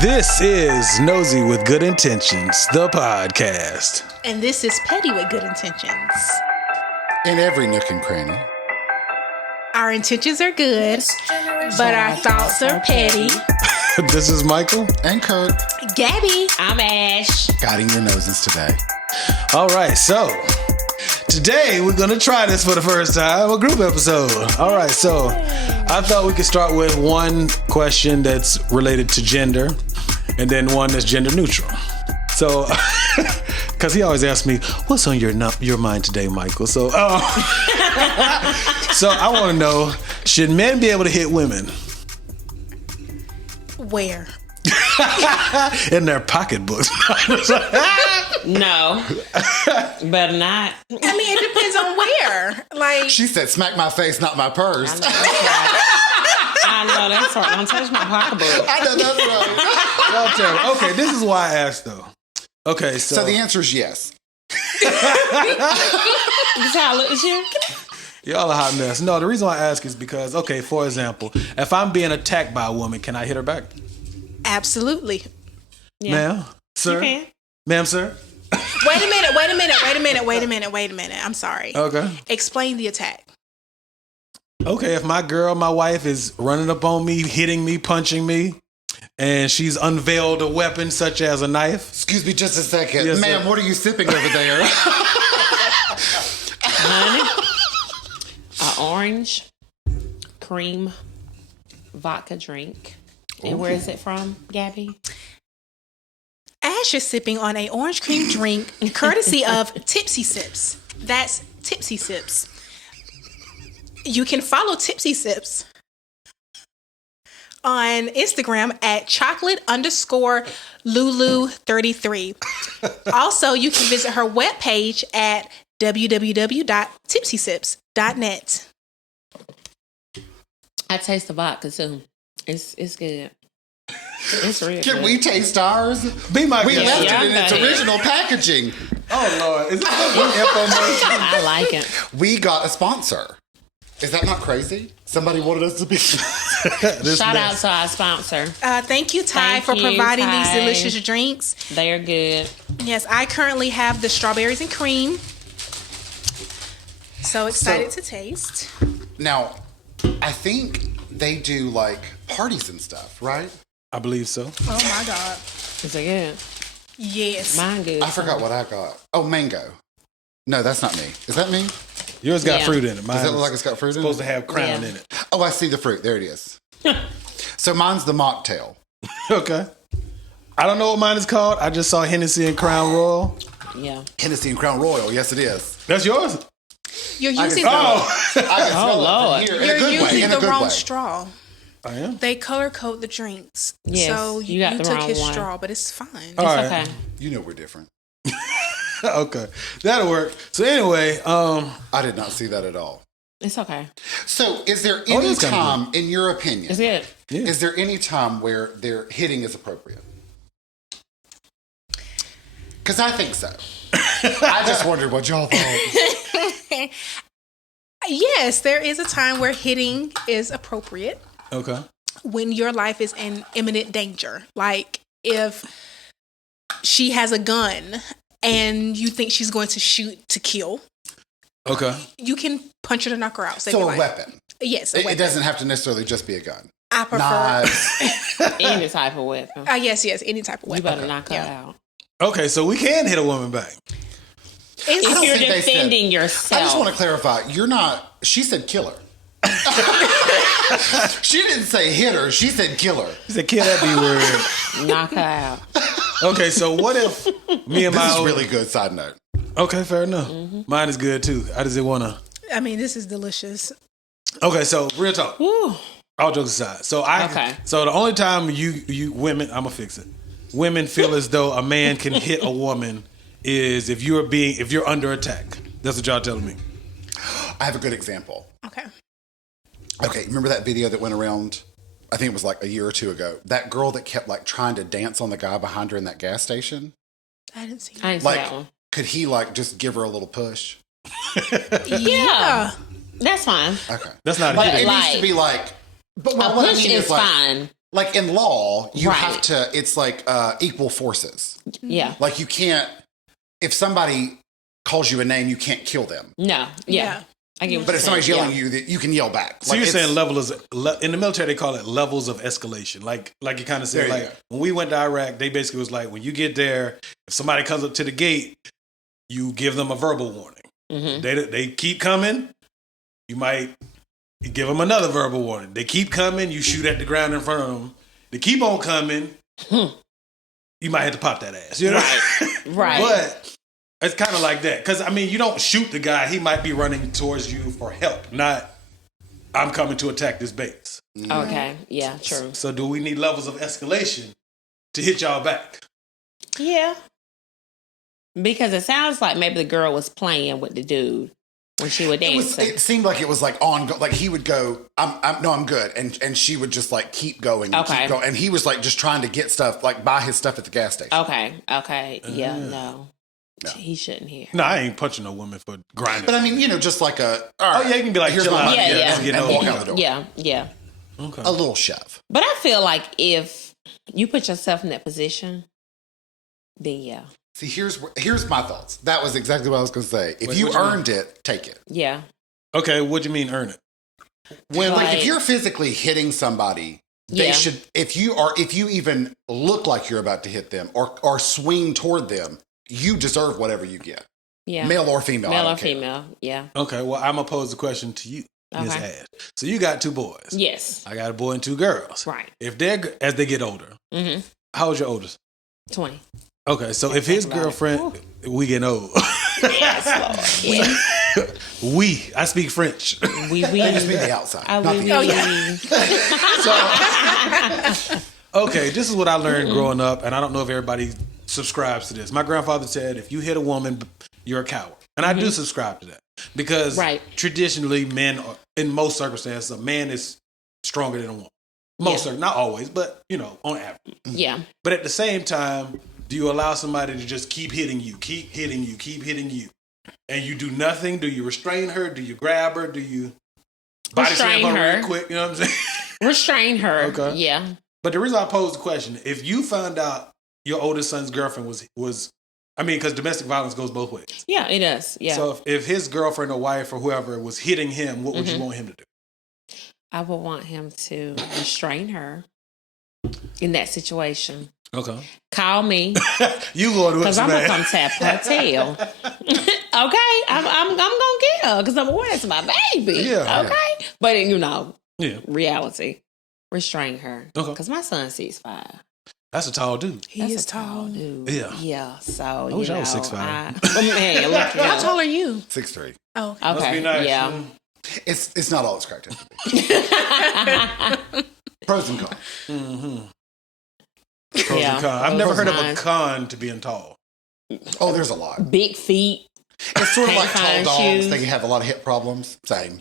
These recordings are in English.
This is Nosey with Good Intentions, the podcast. And this is Petty with Good Intentions. In every nook and cranny. Our intentions are good, but our thoughts are petty. This is Michael. And Kurt. Gabby. I'm Ash. Guiding your noses today. All right, so today we're going to try this for the first time, a group episode. All right, so I thought we could start with one question that's related to gender and then one that's gender neutral. So, because he always asks me, what's on your mind today, Michael? So, so I want to know, should men be able to hit women? Where? In their pocketbooks. No. Better not. I mean, it depends on where. Like, She said, smack my face, not my purse. I know that's right. Don't touch my pocketbook. I know that's right. Y'all tell me. Okay, this is why I asked, though. Okay, So the answer is yes. This how I look at you? Y'all a hot mess. No, the reason why I ask is because, okay, for example, if I'm being attacked by a woman, can I hit her back? absolutely. Yeah. Ma'am? Sir? You can. Ma'am, sir? Wait a minute. I'm sorry. Okay. Explain the attack. Okay, if my girl, my wife is running up on me, hitting me, punching me, and she's unveiled a weapon such as a knife. Excuse me just a second. Yes, Ma'am, sir. what are you sipping over there? Honey, an orange cream vodka drink. And where is it from, Gabby? Ash is sipping on a orange cream drink courtesy of Tipsy Sips. That's Tipsy Sips. You can follow Tipsy Sips on Instagram at chocolate_Lulu33. Also, you can visit her webpage at www.tipsysips.net. I taste the vodka too. It's good. It's real Can good. we taste ours? Be my We guest. left Yeah, it in its okay. original packaging. Oh, Lord. Is this a infomercial? I like it. We got a sponsor. Is that not crazy? Somebody wanted us to be... Shout out to our sponsor. Thank you, Ty, Thank for you, providing Ty. these delicious drinks. They are good. Yes, I currently have the strawberries and cream. So excited to taste. Now, I think they do like parties and stuff, right? I believe so. Oh my God. Is it good? Yes. Mine good. I forgot what I got. Oh, mango. No, that's not me. Is that me? Yours got Yeah. fruit in it. Mine Does it look like it's got fruit in it? supposed to have crown Yeah. in it. Oh, I see the fruit. There it is. So mine's the mocktail. Okay. I don't know what mine is called. I just saw Hennessy and Crown Royal. Yeah. Hennessy and Crown Royal. Yes, it is. That's yours? You're I can using, smell Oh. it. I can smell it Lord. from here. In a you're good way. using In a the good wrong way. straw. I am? They color code the drinks. Yes, So you got the took wrong his one. straw, but it's fine. All right. Okay. You know we're different. Okay. That'll work. So anyway, I did not see that at all. It's okay. So is there Oh, any that's kinda time, in your opinion, It's good. yeah. is there any time where their hitting is appropriate? Because I think so. I just wondered what y'all thought. Yes, there is a time where hitting is appropriate Okay. when your life is in imminent danger. Like if she has a gun and you think she's going to shoot to kill, Okay. you can punch her to knock her out. Save So your a life. weapon. Yes, a It weapon. doesn't have to necessarily just be a gun. I prefer. Knives. Any type of weapon. Yes, any type of You weapon. better knock her Yeah. out. Okay, so we can hit a woman back. It's, don't If you're think they said- defending yourself. I just want to clarify. You're not. She said killer. She didn't say hit her. She said killer. He said, kill that B word. knock her out. Okay, so what if me and This my is old... really good. Side note. Okay, fair enough. Mine is good too. I just didn't want to... I mean, this is delicious. Okay, so real talk. Woo. All jokes aside. So Okay. So the only time you women, I'm gonna fix it. Women feel as though a man can hit a woman is if you're under attack. That's what y'all telling me. I have a good example. Okay. Okay, remember that video that went around? I think it was like a year or two ago. That girl that kept like trying to dance on the guy behind her in that gas station. I didn't see I it. didn't see Like, that one. could he like just give her a little push? Yeah. That's fine. Okay. That's not Like, hitting. it needs to be like. But A what I push mean is like, fine. like in law, you Right. have to, it's like equal forces. Yeah. Like you can't, if somebody calls you a name, you can't kill them. No. Yeah. I get what But you're if somebody's saying. yelling at you, that you can yell back. So you're saying in the military they call it levels of escalation. Like you kind of said, There you like when we went to Iraq, they basically was like, when you get there, if somebody comes up to the gate, you give them a verbal warning. Mm-hmm. They keep coming, you might give them another verbal warning. They keep coming, you shoot at the ground in front of them. They keep on coming, you might have to pop that ass. You know? Right. But it's kind of like that. Because, I mean, you don't shoot the guy. He might be running towards you for help, not I'm coming to attack this base. Okay. Yeah, true. So do we need levels of escalation to hit y'all back? Yeah. Because it sounds like maybe the girl was playing with the dude when she would dance. It seemed like it was like like he would go, I'm good. And she would just like keep going. And Okay. keep going. And he was like just trying to get stuff, like buy his stuff at the gas station. Okay. Yeah, no. He shouldn't hear. No, I ain't punching no woman for grinding. But I mean, just like all right, Oh, yeah, you can be like, here's chill my out. money. Yeah. And walk out the door. Yeah. Okay. A little shove. But I feel like if you put yourself in that position, then yeah. See, here's my thoughts. That was exactly what I was going to say. If you what you mean? earned it, take it. Yeah. Okay, what do you mean earn it? When like Like- if you're physically hitting somebody, they Yeah. should. If you even look like you're about to hit them or swing toward them, you deserve whatever you get, Yeah. male or female. I Male don't or care. female. Yeah. Okay, well, I'm going to pose the question to you, Ms. Okay. Ash. So you got 2 boys. Yes. I got a boy and 2 girls. Right. If they're, as they get older, Mm-hmm. how old's your oldest? 20. Okay, so if his about it. girlfriend, we getting old. Yes, Lord. Yes. I speak French. We They just mean the outside, I not will the inside. Okay, this is what I learned growing up, and I don't know if everybody subscribes to this. My grandfather said, if you hit a woman, you're a coward. And I do subscribe to that. Because Right. traditionally, men, in most circumstances, a man is stronger than a woman. Not always, but, on average. Yeah. But at the same time, do you allow somebody to just keep hitting you, and you do nothing? Do you restrain her? Do you grab her? Do you body slam Restrain her her. real quick? You know what I'm saying? Restrain her. Okay. Yeah. But the reason I posed the question, if you found out your oldest son's girlfriend was because domestic violence goes both ways. Yeah, it does. Yeah. So if his girlfriend or wife or whoever was hitting him, what would you want him to do? I would want him to restrain her in that situation. Okay. Call me. You going to Because I'm going to come tap her tail. Okay? I'm going to get her because I'm aware that's my baby. Yeah. Okay? But, Yeah. reality, restrain her. Okay. Because my son's 6'5". That's a tall dude. He That's is a tall tall. dude. Yeah. Yeah. So, I wish I was 6'5". Man, look How here. tall are you? 6'3". Oh, Okay. Must be nice. Yeah. It's not all it's cracked up to be. Pros and cons. Pros Yeah. and cons. I've Pros never and heard of a cons. con to being tall. Oh, there's a lot. Big feet. It's sort of Can't like tall find dogs. shoes. They have a lot of hip problems. Same.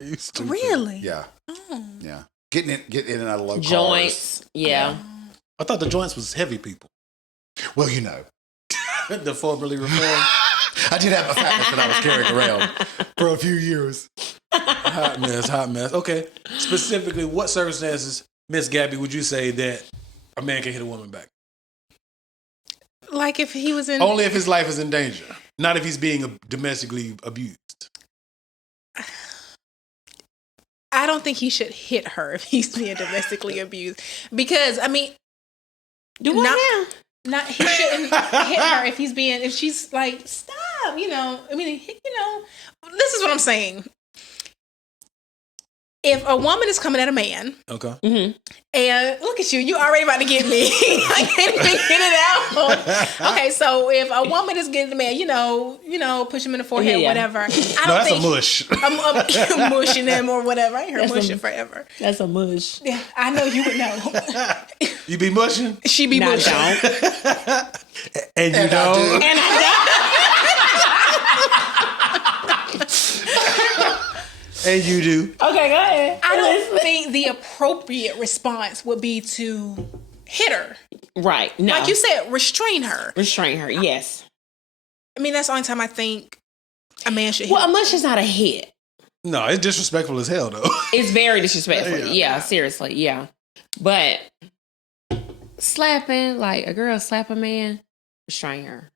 You stupid. really? Yeah. Yeah. Getting in and out of low cars. Joints. Yeah. I thought the joints was heavy people. Well, The formerly reformed. I did have a fatness that I was carrying around for a few years. Hot mess. Okay. Specifically, what circumstances, Miss Gabby, would you say that a man can hit a woman back? Like if he was in. Only if his life is in danger, not if he's being domestically abused. I don't think he should hit her if he's being domestically abused. Because, Do what now? not he shouldn't hit her if she's like, stop, this is what I'm saying. If a woman is coming at a man, Okay. Mm-hmm. and look at you already about to get me. I can't even get it out. Okay, so if a woman is getting the man, push him in the forehead, Yeah. whatever. I don't No, that's think a mush. I'm mushing him or whatever. I ain't heard That's mushing a- forever. That's a mush. Yeah, I know you would know. You be mushing, She be No, I mushing. don't. and you And I don't. do. And I And you do. don't. Okay, go ahead. I don't think the appropriate response would be to hit her. Right. No. Like you said, restrain her. Restrain her. Yes. That's the only time I think a man should hit Well, a mush is not a hit. No, it's disrespectful as hell, though. It's very disrespectful. Yeah. Yeah, seriously. Yeah. But slapping, like a girl slap a man, restrain her.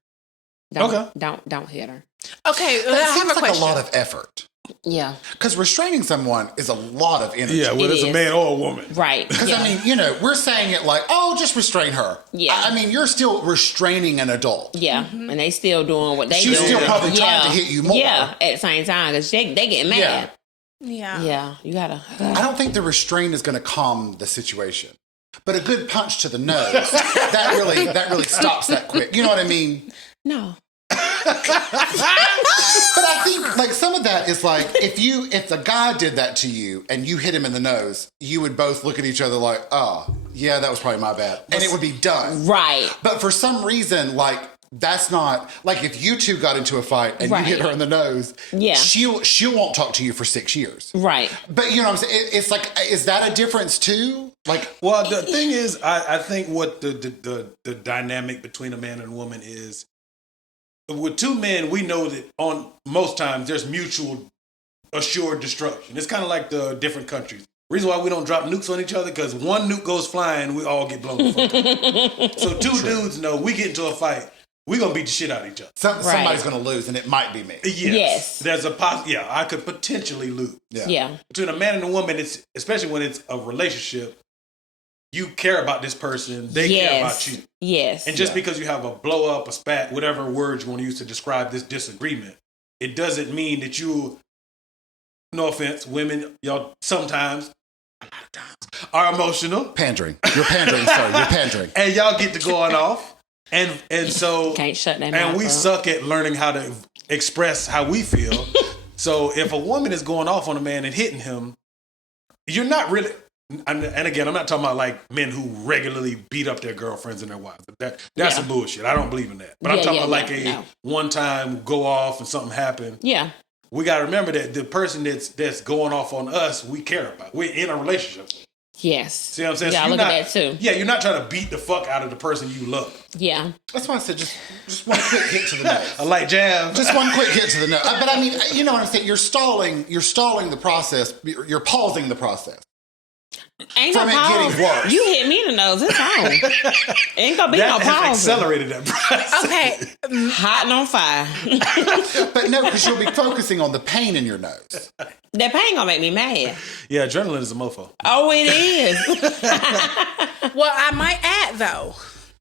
Don't hit her. Okay, I That have seems a like question. a lot of effort. Yeah. Because restraining someone is a lot of energy. Yeah, whether It it's a is. man or a woman. Right. Because, Yeah. I mean, you know, we're saying it like, oh, just restrain her. Yeah. I mean, you're still restraining an adult. Yeah, and they still doing what they She's doing. still probably yeah. trying to hit you more. Yeah, at the same time, because they get mad. Yeah. Yeah, you gotta. I don't think the restraint is going to calm the situation. But a good punch to the nose, that really stops that quick. You know what I mean? No. But I think like some of that is like if the guy did that to you and you hit him in the nose, you would both look at each other like, oh, yeah, that was probably my bad. And it would be done. Right. But for some reason, like that's not like if you two got into a fight and Right. you hit her in the nose, Yeah. she won't talk to you for 6 years. Right. But you know what I'm saying? It's like, is that a difference too? Like, Well, the thing is, I think what the dynamic between a man and a woman is, with two men, we know that on most times there's mutual assured destruction. It's kind of like the different countries. Reason why we don't drop nukes on each other, because one nuke goes flying, we all get blown the fuck up. So two dudes know we get into a fight, we gonna beat the shit out of each other. somebody's going to lose and it might be me. Yes. There's a I could potentially lose. Yeah. Between a man and a woman, it's especially when it's a relationship, you care about this person, they care about you. Yes. And just because you have a blow up, a spat, whatever words you want to use to describe this disagreement, it doesn't mean that you, no offense, women, y'all sometimes, a lot of times, are emotional. Pandering. You're pandering, sir. You're pandering. And y'all get to going off. And so, Can't shut that and mouth we up. suck at learning how to express how we feel. So if a woman is going off on a man and hitting him, you're not really, and again, I'm not talking about like men who regularly beat up their girlfriends and their wives. That's some bullshit. I don't believe in that. But I'm talking about like a one time go off and something happen. Yeah. We got to remember that the person that's going off on us, we care about. We're in a relationship. Yes. See what I'm saying? Yeah, So look you're at that too. Yeah, you're not trying to beat the fuck out of the person you love. Yeah. That's why I said just one quick hit to the nose. A light jab. Just one quick hit to the nose. But I mean, you know what I'm saying? You're stalling the process. You're pausing the process. Ain't From no it pause. getting worse. You hit me in the nose. It's on. Ain't gonna be no That has pause. accelerated that process. Okay. Hot and on fire. But no, because you'll be focusing on the pain in your nose. That pain gonna make me mad. Yeah, adrenaline is a mofo. Oh, it is. Well, I might add though,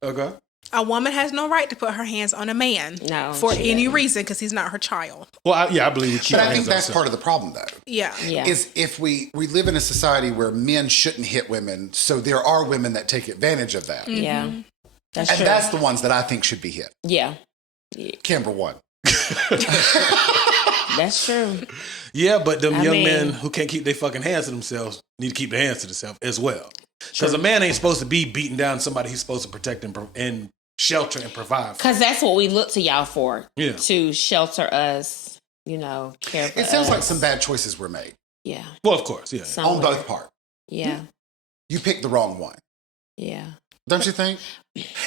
Okay. a woman has no right to put her hands on a man No, for she any doesn't. reason because he's not her child. Well, I believe we keep But our I think hands on that's ourselves. part of the problem, though. Yeah. Yeah. Is if we live in a society where men shouldn't hit women, so there are women that take advantage of that. Yeah. That's And true. that's the ones that I think should be hit. Yeah. Camber one. That's true. Yeah, but them I young mean- men who can't keep their fucking hands to themselves need to keep their hands to themselves as well. Because a man ain't supposed to be beating down somebody he's supposed to protect and shelter and provide for. Because that's what we look to y'all for. Yeah. To shelter us, care for us. It sounds like some bad choices were made Yeah. Well, of course, yeah. on Somewhere. both parts. Yeah. You picked the wrong one. Yeah. Don't you think?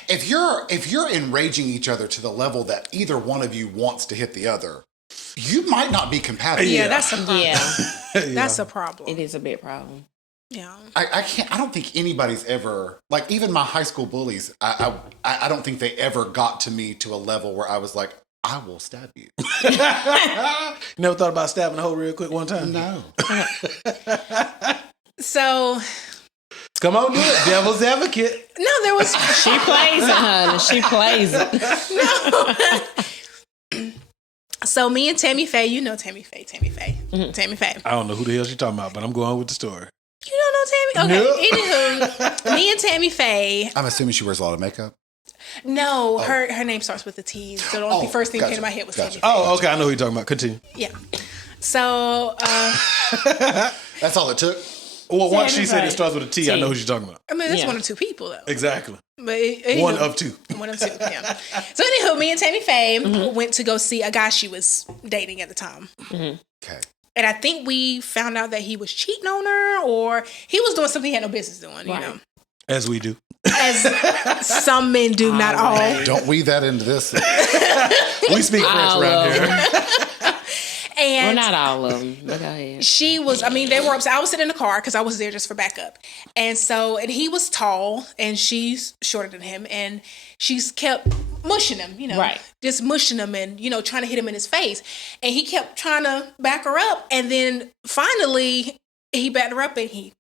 If you're enraging each other to the level that either one of you wants to hit the other, you might not be compatible. Yeah, that's a problem. Yeah. That's a problem. It is a big problem. Yeah. I don't think anybody's ever, like even my high school bullies, I don't think they ever got to me to a level where I was like, I will stab you. You never thought about stabbing a hole real quick one time? No. So Come on, do it. Devil's advocate. no, there was She plays it, honey. She plays it. so me and Tammy Faye, you know Tammy Faye. Tammy Faye. I don't know who the hell she's talking about, but I'm going with the story. You don't know Tammy? Okay. No. Anywho, me and Tammy Faye. I'm assuming she wears a lot of makeup. No, her name starts with a T. So the only first thing that came to my head was gotcha. Tammy Faye. Oh, okay. I know who you're talking about. Continue. Yeah. So That's all it took. Well, once she Tammy said Faye. it starts with a T, I know who she's talking about. I mean, that's Yeah. one or two people though. Exactly. But anywho, One of two. One of two. Yeah. So anywho, me and Tammy Faye went to go see a guy she was dating at the time. Okay. And I think we found out that he was cheating on her or he was doing something he had no business doing, you Right. know. As we do. As some men do, not all. Don't weave that into this. We speak French around here. And Well, not all of them, but go ahead. she was, I mean, they were upset. I was sitting in the car because I was there just for backup. And so, and he was tall and she's shorter than him. And she's kept mushing him, Right. just mushing him and, trying to hit him in his face. And he kept trying to back her up. And then finally, he backed her up and he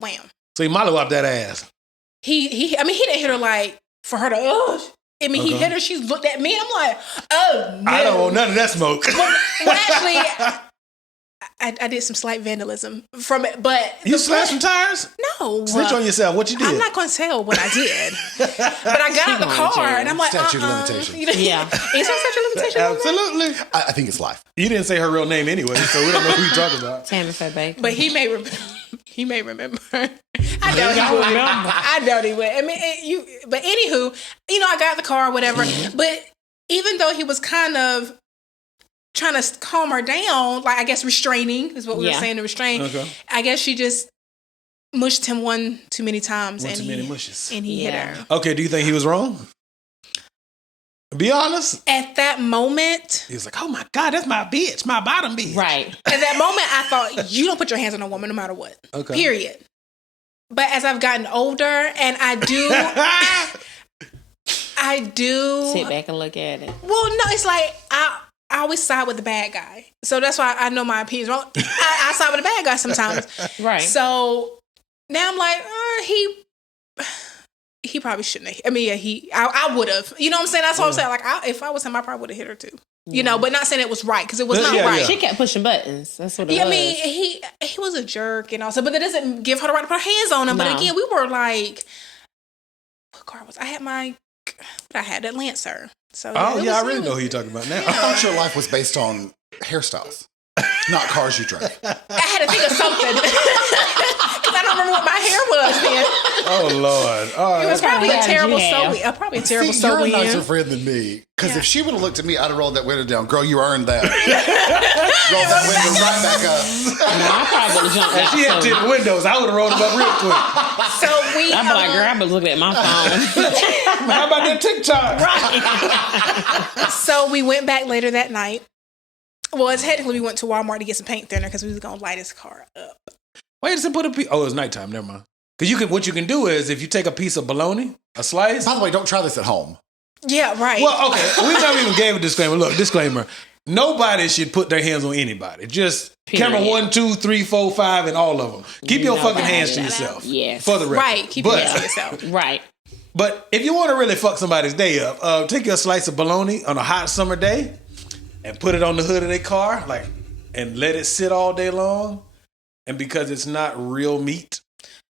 wham. So he mollywopped that ass. He didn't hit her like for her to, he hit her. She looked at me. I'm like, oh, no. I don't want none of that smoke. Well, actually, I did some slight vandalism from it, but You slashed some tires? no. Snitch on yourself. What you did? I'm not going to tell what I did, but I got out the going to car jail. and I'm like, Statute of limitations. Yeah. Is there statute of limitation? on that? Absolutely. I think it's life. You didn't say her real name anyway, so we don't know who you're talking about. Tammy Faye Baker. But he may remember. I know he would remember. I know he would. I mean, But anywho, I got the car, or whatever. Mm-hmm. But even though he was kind of trying to calm her down, like I guess restraining is what we were saying to restrain. Okay. I guess she just mushed him one too many times, One and too many mushes. and he hit her. Okay, do you think he was wrong? Be honest. At that moment, He was like, oh my God, that's my bitch, my bottom bitch. Right. at that moment, I thought you don't put your hands on a woman no matter what. Okay. Period. But as I've gotten older, and I do Sit back and look at it. Well, no, it's like I always side with the bad guy. So that's why I know my opinion's wrong. I side with the bad guy sometimes. Right. So now I'm like, he probably shouldn't have. I mean, yeah, I would have. You know what I'm saying? That's what I'm saying. Like, if I was him, I probably would have hit her too. But not saying it was right because it was not right. She kept pushing buttons. That's what it Yeah, was. I mean, he was a jerk and also, but that doesn't give her the right to put her hands on him. No. But again, we were like, what car was I had that Lancer. So Oh, it yeah, I was- really know who you're talking about now. I thought your life was based on hairstyles, not cars you drove. I had to think of something because I don't remember what my hair was then. Oh, Lord. All It was right. probably a How did terrible you have? sew. Probably a terrible See, sew you're a in. nicer friend than me. Because Yeah. if she would have looked at me, I'd have rolled that window down. Girl, you earned that. Rolled that window right back up. No, I probably would have jumped out. She had too. 10 windows. I would have rolled them up real quick. So we. I'd be like, girl, I've been looking at my phone. How about that TikTok? So we went back later that night. Well, technically we went to Walmart to get some paint thinner because we was gonna light his car up. Why you just put a piece? Oh, it was nighttime. Never mind. Because what you can do is if you take a piece of bologna, a slice. By the way, don't try this at home. Yeah, right. Well, okay. We never even gave a disclaimer. Look, disclaimer. Nobody should put their hands on anybody. Just camera Period. 1, 2, 3, 4, 5, and all of them. Keep your fucking hands to yourself. Yes. For the record. Right. Keep your hands to yourself. Right. But if you want to really fuck somebody's day up, take your slice of bologna on a hot summer day and put it on the hood of their car, and let it sit all day long. And because it's not real meat,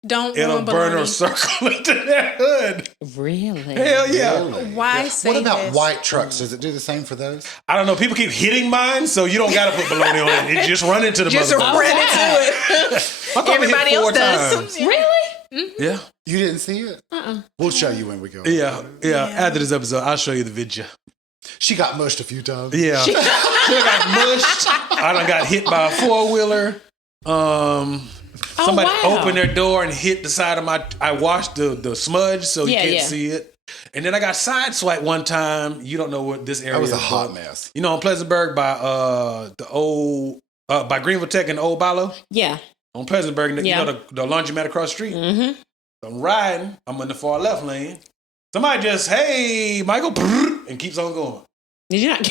Don't it'll ruin burn bologna. a circle into their hood. Really? Hell yeah. Really? Why say What about this? white trucks? Does it do the same for those? I don't know. People keep hitting mine, so you don't got to put bologna on it. It just run into the Just motherfucker. run into it. My car been hit Everybody 4 else does. times. Really? Yeah. You didn't see it? We'll show you when we go. Yeah. After this episode, I'll show you the video. She got mushed a few times. Yeah. She got mushed. I done got hit by a 4-wheeler. Somebody wow. opened their door and hit the side of I washed the smudge so you can't Yeah. see it. And then I got sideswiped one time. You don't know what this area That was a is, hot but, mess. You know, on Pleasantburg by the old by Greenville Tech and the old Balo. Yeah. On Pleasantburg, Yeah. you know the laundromat across the street. Mm-hmm. I'm riding. I'm in the far left lane. Somebody just, hey, Michael, and keeps on going. Did you not?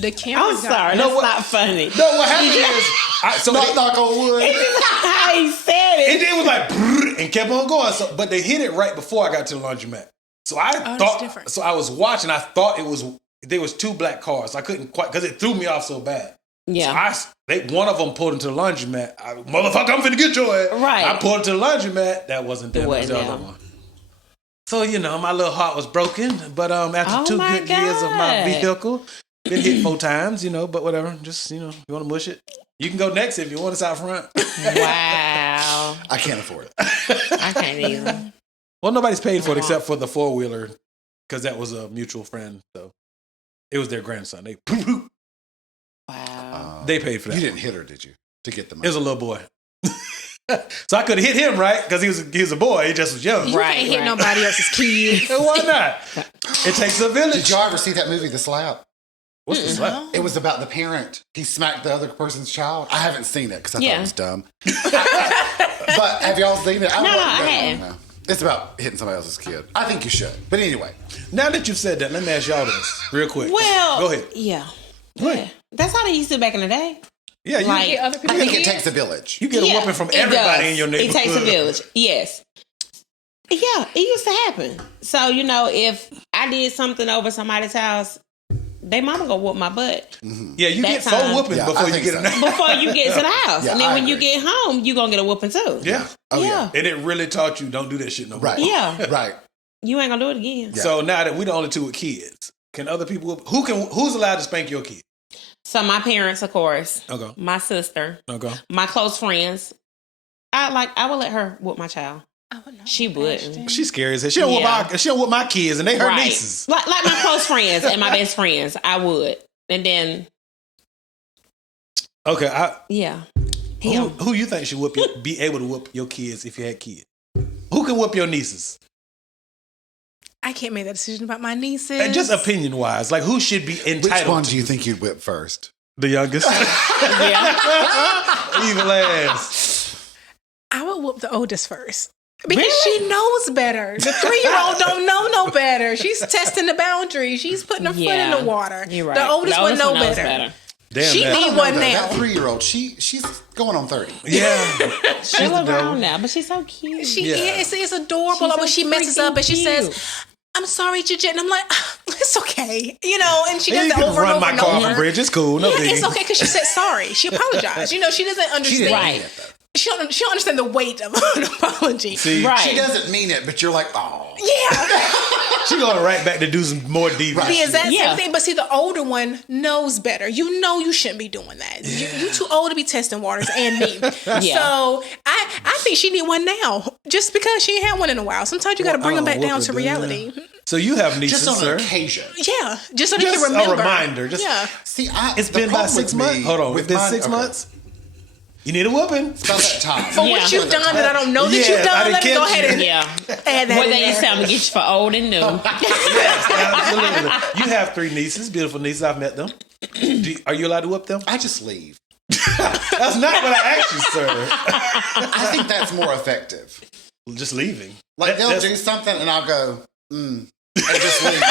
The camera. I'm sorry. No, That's what- not funny. No, what happened is, Knock on wood. How he said it. it was like, and kept on going. So, but they hit it right before I got to the laundromat. So I that's thought, different. so I was watching. I thought there was 2 black cars. I couldn't quite, because it threw me off so bad. Yeah. So one of them pulled into the laundromat. Motherfucker, I'm finna get your ass. Right. I pulled into the laundromat. That wasn't them. It was the wasn't other them. one. So, my little heart was broken. But after 2 my good years of my God. vehicle, been hit 4 times, but whatever. Just, you want to mush it. You can go next if you want us out front. Wow. I can't afford it. I can't even. Well, nobody's paid for it except for the 4-wheeler because that was a mutual friend. So it was their grandson. Wow. They paid for that. You didn't hit her, did you? To get the It money. was a little boy. So I could have hit him, right? Because he was a boy. He just was young. You Right, can't hit right. nobody else's kid. And why not? It takes a village. Did y'all ever see that movie, The Slap? What's the slap? It was about the parent. He smacked the other person's child. I haven't seen it because I thought it was dumb. But have y'all seen it? No, I hadn't. No. It's about hitting somebody else's kid. I think you should. But anyway. Now that you've said that, let me ask y'all this real quick. Well, go ahead. Yeah. Go ahead. That's how they used to back in the day. Yeah, you, Like, Other people I think kids? it takes a village. you get a whooping from it everybody does. in your neighborhood. It takes a village. Yes. Yeah, it used to happen. So, if I did something over somebody's house, they mama gonna whoop my butt. Yeah, you That get time. 4 whoopings Yeah, before I you think get so. a Before you get to the house. Yeah, and then I when you agree. get home, you gonna get a whooping too. Yeah. Oh, Yeah. And it really taught you don't do that shit no more. Right. Yeah. Right. You ain't gonna do it again. Yeah. So now that we the only two with kids, can other people who's allowed to spank your kid? So my parents, of course, Okay. my sister, Okay. my close friends, I would let her whoop my child. I would know. She wouldn't. She's scary as hell. She don't whoop my kids and they her nieces. Like my close friends and my best friends, I would. And then Okay, yeah. who you think should be able to whoop your kids if you had kids? Who can whoop your nieces? I can't make that decision about my nieces. And just opinion wise, like who should be entitled? Which one to do you think you'd whip first? The youngest. Yeah. Evil ass. I would whoop the oldest first. Because she knows better. The 3-year-old don't know no better. She's testing the boundaries. She's putting her foot in the water. You're right. The oldest one know knows better. Damn, She that. need I one don't know, now. That 3-year-old, she's going on 30. Yeah. She She's the look devil. around now, but she's so cute. She Yeah. it's adorable. She's Like so when she messes freaking up and she cute. says, "I'm sorry, Gigi," and I'm like, "It's okay," and she Yeah, does you it can over and run over my and car off over. a bridge. It's cool. No Yeah, biggie. it's okay because she said sorry. She apologized. She doesn't understand. She didn't Right. mean it, though. She don't understand the weight of an apology. See, Right. She doesn't mean it, but you're like, oh. Yeah, she going right back to do some more devious. Right. the exact Yeah. same thing. But see, the older one knows better. You shouldn't be doing that. You too old to be testing waters and me. So I think she need one now, just because she ain't had one in a while. Sometimes you got to bring them back down to reality. So you have nieces, Just on sir. an occasion. Yeah, just so they Just can remember. a reminder. Yeah. See, It's the been about problem 6 with me months. Hold on. with It's been mine- 6 okay. months. You need a whooping. It's about that time. For Yeah. what you've done that I don't know that Yes, you've I done, done let me go kept ahead you. and Yeah. add that What in they used to there. tell me, get you for old and new. Yes, absolutely. You have 3 nieces, beautiful nieces. I've met them. Are you allowed to whoop them? I just leave. That's not what I asked you, sir. I think that's more effective. Just leaving. Like they'll That's- do something and I'll go, and just leave.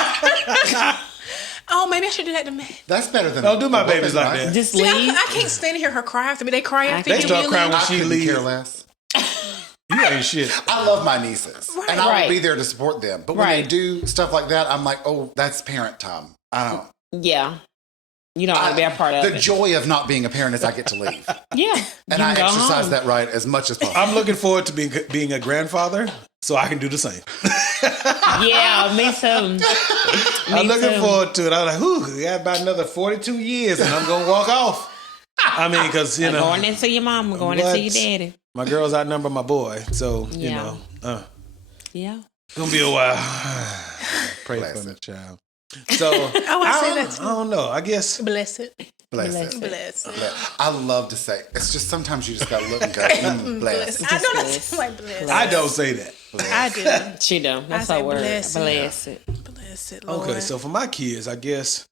Oh, maybe I should do that to me. That's better than Don't do my whooping, babies like right? that. Just See, leave. I can't stand to hear her cry after me. They cry after They you. start you crying leave. when she I couldn't leaves. care less. You ain't shit. I love my nieces, and I Right. will be there to support them. But when they Right. do stuff like that, I'm like, oh, that's parent time. I don't. Yeah. You don't want to be a part of the it. joy of not being a parent is I get to leave, Yeah. and You I can go exercise home. that right as much as possible. I'm looking forward to being a grandfather so I can do the same. Yeah, me too. I'm looking too. forward to it. I'm like, whew, we got about another 42 years and I'm going to walk off. I mean, because, you know, Going into your mama, going into your daddy. my girls outnumber my boy. So, you Yeah. know, Yeah. going to be a while. Pray Bless for me, it. child. So, I say that too. I don't know. I guess. Bless it. Bless Bless it. Bless it. I love to say it's just sometimes you just gotta look and go, bless. I know bless. that's like bless. I don't say that. I do. She do. That's say her word. bless it. Bless it. Bless it, Lord. Okay, so for my kids, I guess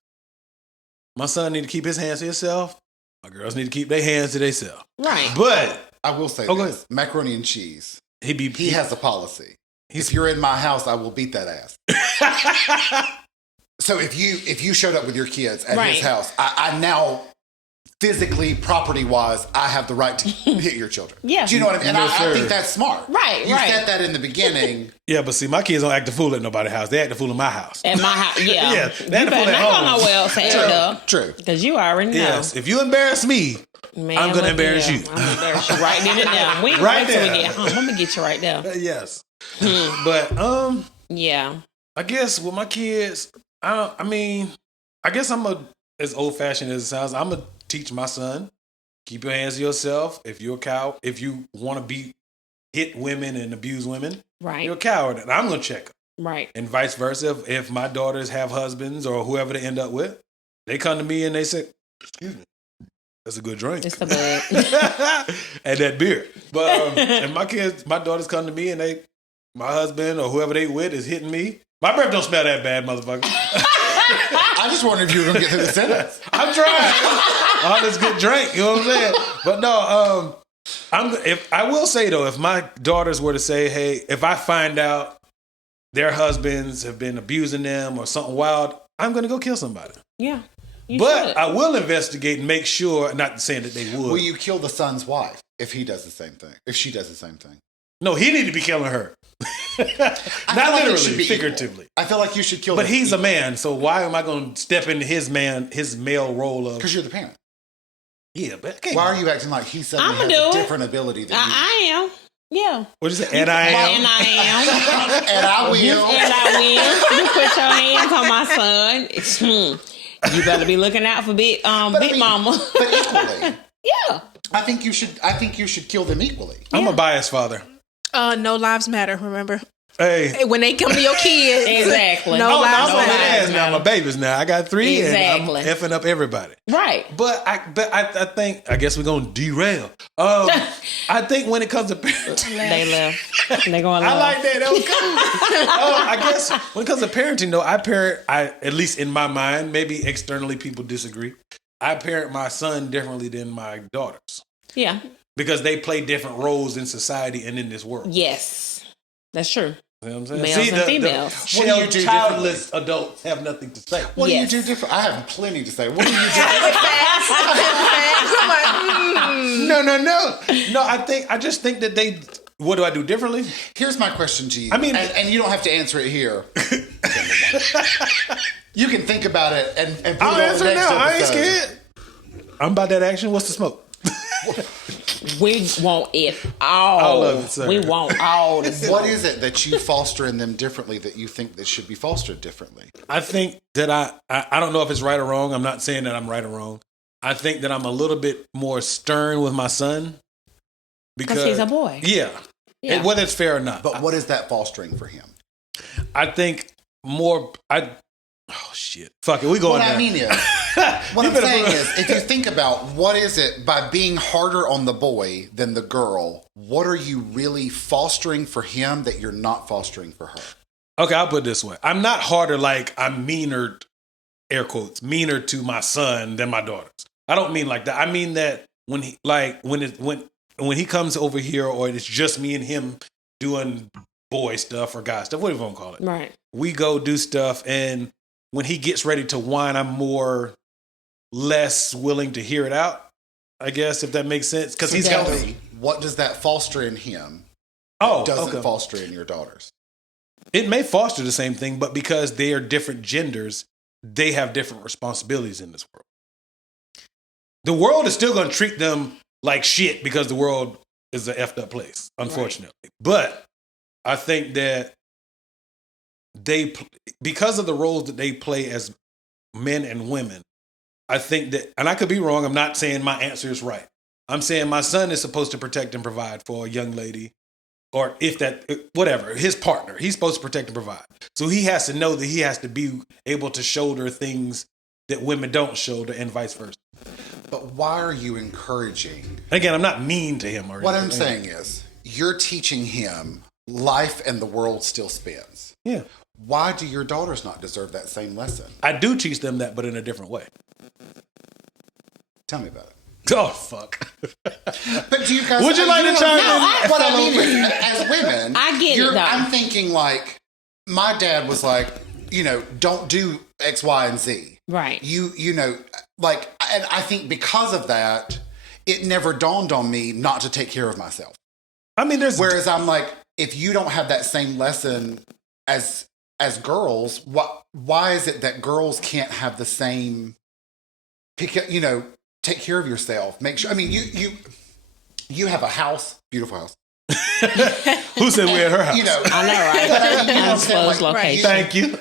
my son need to keep his hands to himself. My girls need to keep their hands to themselves. Right. But I will say go this: macaroni and cheese. he He has a policy. If you're in my house, I will beat that ass. So if you showed up with your kids at Right. his house, I now physically, property wise, I have the right to hit your children. Yeah. Do you know what I mean? And Yes, I sir. think that's smart. Right, You right. said that in the beginning. Yeah, but see, my kids don't act the fool at nobody's house. They act the fool in my house. At my house. Yeah. Yeah, You they had to better pull not that go home. nowhere else to act up. True. Because you already know. Yes, if you embarrass me, Man, I'm gonna look embarrass here. you. I'm gonna embarrass you right then and there. We ain't Right wait till we there. get home. I'm gonna get you right there. yes. But Yeah. I guess with my kids, I mean, I guess as old fashioned as it sounds, I'm gonna teach my son, keep your hands to yourself. If you're a cow, if you want to hit women and abuse women, Right. you're a coward, and I'm gonna check them. Right. And vice versa. If my daughters have husbands or whoever they end up with, they come to me and they say, "Excuse me, that's a good drink." It's the blood. And that beer. But and my daughters come to me and my husband or whoever they with is hitting me. My breath don't smell that bad, motherfucker. I just wondered if you were going to get through the sentence. I'm trying. All this good drink, you know what I'm saying? But no, if I will say though, if my daughters were to say, hey, if I find out their husbands have been abusing them or something wild, I'm going to go kill somebody. Yeah. But I will investigate and make sure, not saying that they would. Will you kill the son's wife if he does the same thing? If she does the same thing? No, he need to be killing her. Not literally, figuratively. I feel like you should kill But he's a man, so why am I going to step into his male role of... Because you're the parent. Yeah, but... Okay. Why are you acting like he suddenly has a different ability than you? I am. Yeah. What is it? And I am? And I am. And I will. And I will. You put your hands on my son. You better be looking out for big mama. But equally. Yeah. I think you should kill them equally. I'm a biased father. No lives matter, remember? Hey. When they come to your kids. Exactly. No lives I'm matter. now. My babies now. I got 3 Exactly. and I'm effing up everybody. Right. But I think, I guess we're going to derail. I think when it comes to parenting. They left. They going to I like that. That was cool. I guess when it comes to parenting though, I at least in my mind, maybe externally people disagree. I parent my son differently than my daughters. Yeah. Because they play different roles in society and in this world. Yes. That's true. You know what I'm saying? Males and females. What do you do childless adults have nothing to say. What Yes. do you do different? I have plenty to say. What do you do different? No. I just think that they. What do I do differently? Here's my question to you. I mean, and you don't have to answer it here. You can think about it and put I'll it on answer the it next now. I ain't episode. scared. I'm about that action. What's the smoke? We want it all. All of it, sir. We want all the smoke. What is it that you foster in them differently that you think that should be fostered differently? I think that I don't know if it's right or wrong. I'm not saying that I'm right or wrong. I think that I'm a little bit more stern with my son Because he's a boy. Yeah. Yeah. Whether it's fair or not. But what is that fostering for him? I think more. Oh shit! Fuck it. We going What there. I mean is, what I'm saying is, if you think about what is it by being harder on the boy than the girl, what are you really fostering for him that you're not fostering for her? Okay, I'll put it this way. I'm not harder. Like I'm meaner, air quotes, meaner to my son than my daughters. I don't mean like that. I mean that when he comes over here, or it's just me and him doing boy stuff or guy stuff, whatever you want to call it. Right. We go do stuff, and when he gets ready to whine, I'm less willing to hear it out, I guess, if that makes sense. Because he's Tell healthy. me, what does that foster in him Doesn't doesn't foster in your daughters? It may foster the same thing, but because they are different genders, they have different responsibilities in this world. The world is still going to treat them like shit because the world is an effed up place, unfortunately. Right. But I think that because of the roles that they play as men and women, I think that, and I could be wrong, I'm not saying my answer is right. I'm saying my son is supposed to protect and provide for a young lady, or whatever, his partner. He's supposed to protect and provide. So he has to know that he has to be able to shoulder things that women don't shoulder, and vice versa. But why are you encouraging? Again, I'm not mean to him. What I'm saying is, you're teaching him life and the world still spins. Yeah. Why do your daughters not deserve that same lesson? I do teach them that, but in a different way. Tell me about it. Oh, fuck. But do you guys... Would you like to chime in? What I mean is, as women... I get it, though. I'm thinking like, my dad was like, don't do X, Y, and Z. Right. You know, like, and I think because of that, it never dawned on me not to take care of myself. I mean, Whereas I'm like, if you don't have that same lesson as girls, why is it that girls can't have the same, take care of yourself, make sure, I mean, you have a house, beautiful house. Who said we're at her house? I know, right? Undisclosed location. Thank you.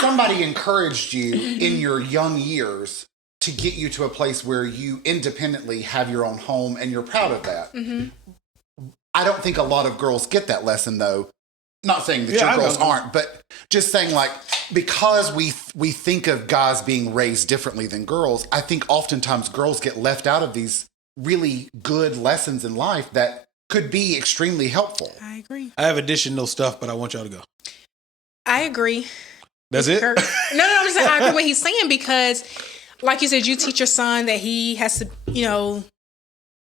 Somebody encouraged you in your young years to get you to a place where you independently have your own home and you're proud of that. Mm-hmm. I don't think a lot of girls get that lesson, though. Not saying that your girls aren't, but just saying, like, because we think of guys being raised differently than girls, I think oftentimes girls get left out of these really good lessons in life that could be extremely helpful. I agree. I have additional stuff, but I want y'all to go. I agree. That's it? No, I'm just saying I agree with what he's saying because, like you said, you teach your son that he has to,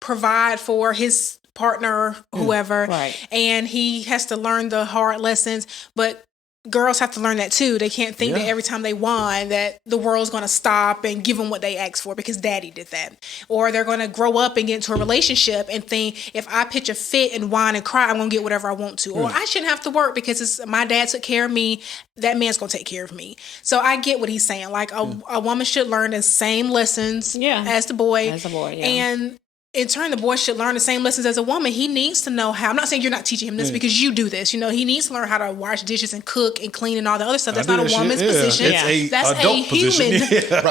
provide for his partner, whoever, right. and he has to learn the hard lessons. But girls have to learn that too. They can't think that every time they whine that the world's going to stop and give them what they asked for because daddy did that. Or they're going to grow up and get into a relationship and think if I pitch a fit and whine and cry, I'm going to get whatever I want to. Or I shouldn't have to work because my dad took care of me. That man's going to take care of me. So I get what he's saying. Like a woman should learn the same lessons as the boy. As a boy, yeah. And in turn, the boy should learn the same lessons as a woman. He needs to know how. I'm not saying you're not teaching him this because you do this. He needs to learn how to wash dishes and cook and clean and all the other stuff. That's not a woman's position. That's a human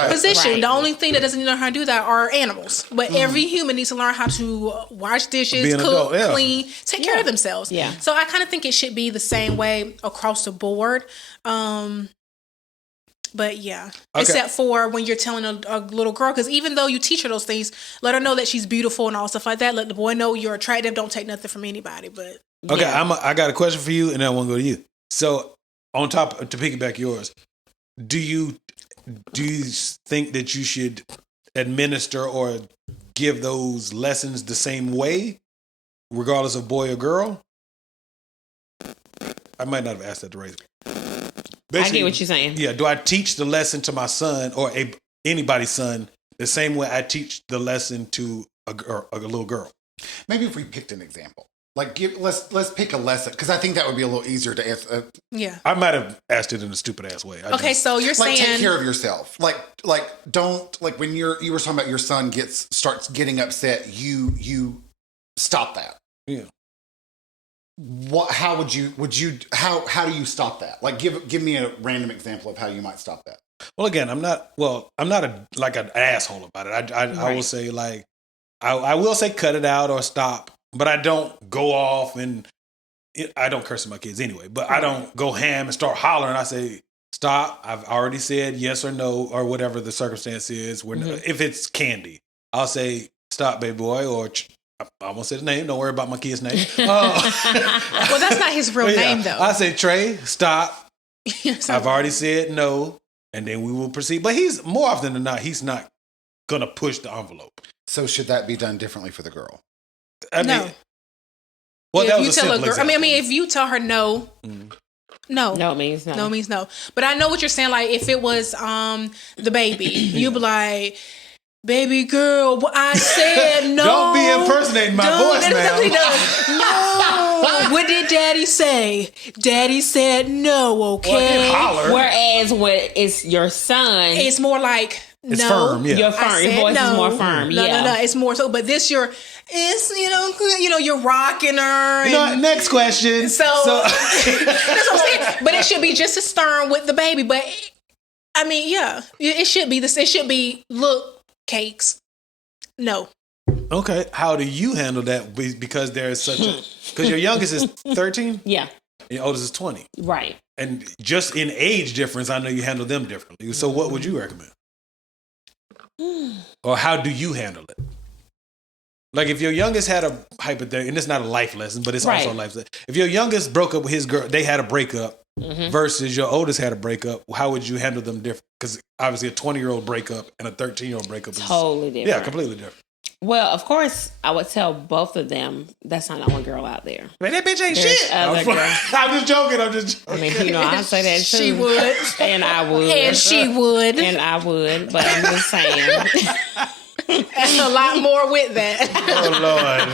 position. Right. The only thing that doesn't know how to do that are animals. But every human needs to learn how to wash dishes, cook, clean, take care of themselves. Yeah. So I kind of think it should be the same way across the board. But except for when you're telling a little girl, because even though you teach her those things, let her know that she's beautiful and all stuff like that. Let the boy know you're attractive. Don't take nothing from anybody. But okay, I got a question for you, and then I want to go to you. So, on top to piggyback yours, do you think that you should administer or give those lessons the same way, regardless of boy or girl? I might not have asked that the right way. I get what you're saying. Yeah. Do I teach the lesson to my son or anybody's son the same way I teach the lesson to a little girl? Maybe if we picked an example, like let's pick a lesson because I think that would be a little easier to answer. I might have asked it in a stupid ass way. So you're saying take care of yourself. Like don't when you were talking about your son starts getting upset. You stop that. Yeah. How do you stop that? Like give me a random example of how you might stop that. Well, again, I'm not an asshole about it. I will say like I will say cut it out or stop, but I don't go off and I don't curse at my kids anyway, but I don't go ham and start hollering. I say stop. I've already said yes or no or whatever the circumstance is. If it's candy, I'll say stop, baby boy, or I won't say the name. Don't worry about my kid's name. Well, that's not his real name, though. I say, Trey, stop. I've already said no, and then we will proceed. But he's more often than not, he's not going to push the envelope. So should that be done differently for the girl? No. Well, that was a simple example. I mean, if you tell her no, no means no. No means no. But I know what you're saying. Like, if it was the baby, you'd be like, baby girl, I said no. Don't be impersonating my voice, man. No. What did daddy say? Daddy said no, okay? Holler. Whereas when it's your son, it's more like it's no. firm, yeah. Your voice is more firm. No. It's more so. But this, you're rocking her. Next question. So that's what I'm saying. But it should be just as stern with the baby. But I mean, it should be this. It should be look. Cakes. No. Okay. How do you handle that? Because there's because your youngest is 13? Yeah. And your oldest is 20. Right. And just in age difference, I know you handle them differently. So what would you recommend? Or how do you handle it? Like if your youngest had a hypothetical, and it's not a life lesson, but it's also a life lesson. If your youngest broke up with his girl, they had a breakup versus your oldest had a breakup, how would you handle them different? Because obviously a 20-year-old breakup and a 13-year-old breakup is totally different. Yeah, completely different. Well, of course, I would tell both of them that's not the only girl out there. Man, that bitch ain't shit. I'm just joking. I mean, I say that too. She would. And I would. And she would. And I would. But I'm just saying. That's a lot more with that. Oh, Lord.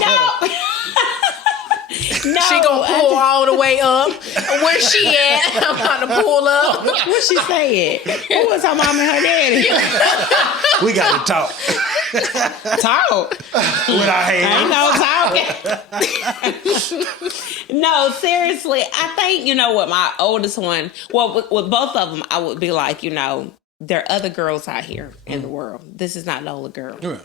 No. No, she gonna pull all the way up. Where she at? I'm about to pull up. What she said? Who was her mom and her daddy? We got to talk. Talk with our hands. Ain't no talking. No, seriously. I think with my oldest one. Well, with both of them, I would be like, there are other girls out here in the world. This is not the only girl. Yeah.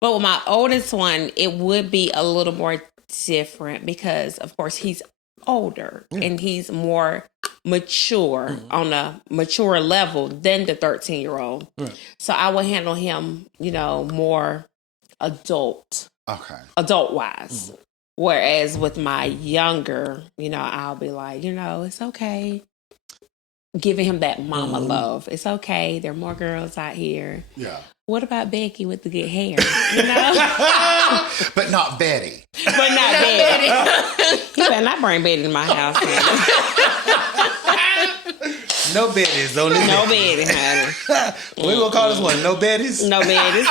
But with my oldest one, it would be a little more different because, of course, he's older and he's more mature on a mature level than the 13-year-old. Right. So I would handle him, more adult wise. Whereas with my younger, I'll be like, it's okay. giving him that mama love. It's okay. There are more girls out here. Yeah. What about Becky with the good hair? You know? But not Betty. But not Betty. You better not bring Betty to my house. No Betty's, only No Betty. Betty, honey. We're going to call this one No Betty's? No Betty's.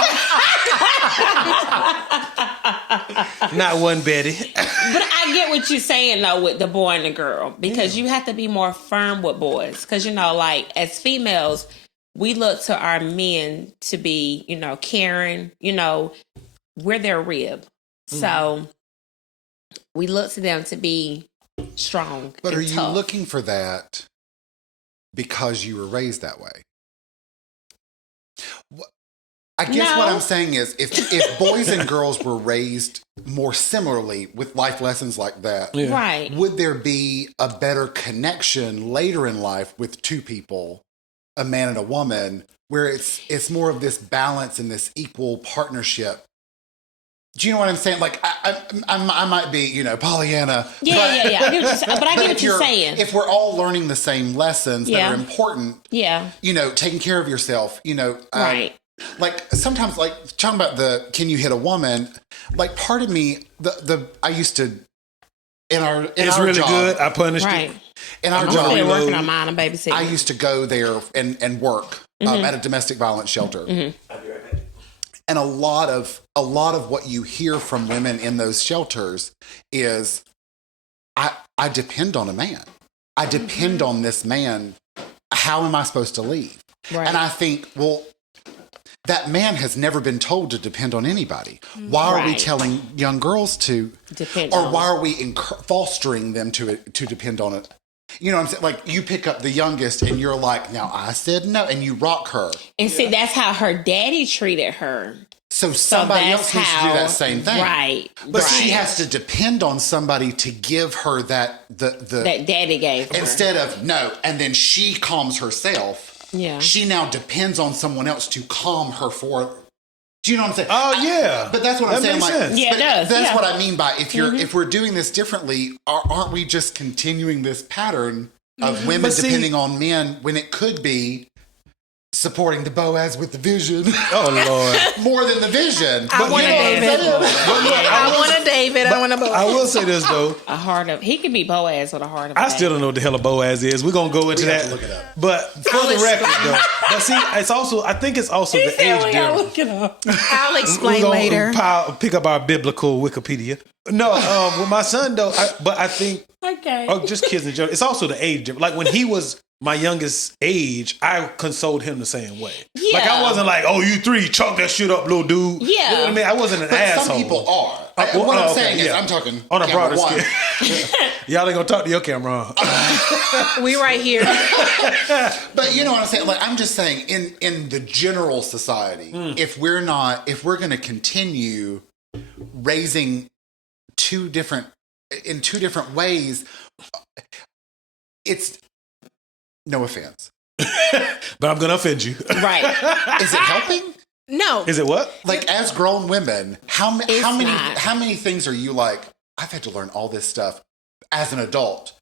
Not one Betty. But I get what you're saying, though, with the boy and the girl. Because you have to be more firm with boys. Because, you know, like, as females, we look to our men to be, you know, caring. You know, we're their rib. So we look to them to be strong. But and are you tough. looking for that because you were raised that way? I guess what I'm saying is if boys and girls were raised more similarly with life lessons like that, Right. would there be a better connection later in life with two people, a man and a woman, where it's more of this balance and this equal partnership? Do you know what I'm saying? Like, I might be, you know, Pollyanna. Yeah. I get what you're saying. But I get what you're saying. If we're all learning the same lessons that are important, Yeah. you know, taking care of yourself, you know. Right. Like, sometimes, like, talking about can you hit a woman? Like, part of me, I used to, It's our really job, good. I punished Right. it. In our I'm still job, working on mine. I'm babysitting. I used to go there and work at a domestic violence shelter. And a lot of what you hear from women in those shelters is, I depend on a man. I depend on this man. How am I supposed to leave? Right. And I think, well, that man has never been told to depend on anybody. Why are we Right. telling young girls to Depend or on. why are we fostering them to depend on it? You know what I'm saying? Like, you pick up the youngest and you're like, now I said no, and you rock her. And see, that's how her daddy treated her. So somebody that's else needs to do that same thing. Right. But right. she has to depend on somebody to give her that daddy gave her. instead of no, and then she calms herself. Yeah. She now depends on someone else to calm her for. Do you know what I'm saying? Oh, yeah. But that's what I'm That saying. makes Like, sense. Yeah, it but does, That's yeah. what I mean by if we're doing this differently, aren't we just continuing this pattern of women But see- depending on men when it could be supporting the Boaz with the vision Oh, Lord. more than the vision? I want a David. I want a David. I want a Boaz. I will say this, though. A heart of he could be Boaz with a heart of. I still don't know what the hell a Boaz is. We're going to go into have that. to look it up. But for I'll the record, explain. though. But see, I think it's also the age difference. Look it up. I'll explain We're later. pick up our biblical Wikipedia. No, with my son, though, but I think, Okay. just kids in general, it's also the age difference. Like, when he was my youngest age, I consoled him the same way. Like, I Yeah. wasn't like, oh, you three, chalk that shit up, little dude. Yeah. You know what I mean? I wasn't an But asshole. some people are. well, What I'm okay, saying is, yeah. I'm talking On a camera broader one. scale. Y'all ain't gonna talk to your camera, huh? We right here. But you know what I'm saying? Like, I'm just saying, in the general society, if we're going to continue raising in two different ways, it's no offense. But I'm gonna offend you. Right. Is it helping? No. Is it what? Like, as grown women, how It's not. many things are you like, I've had to learn all this stuff as an adult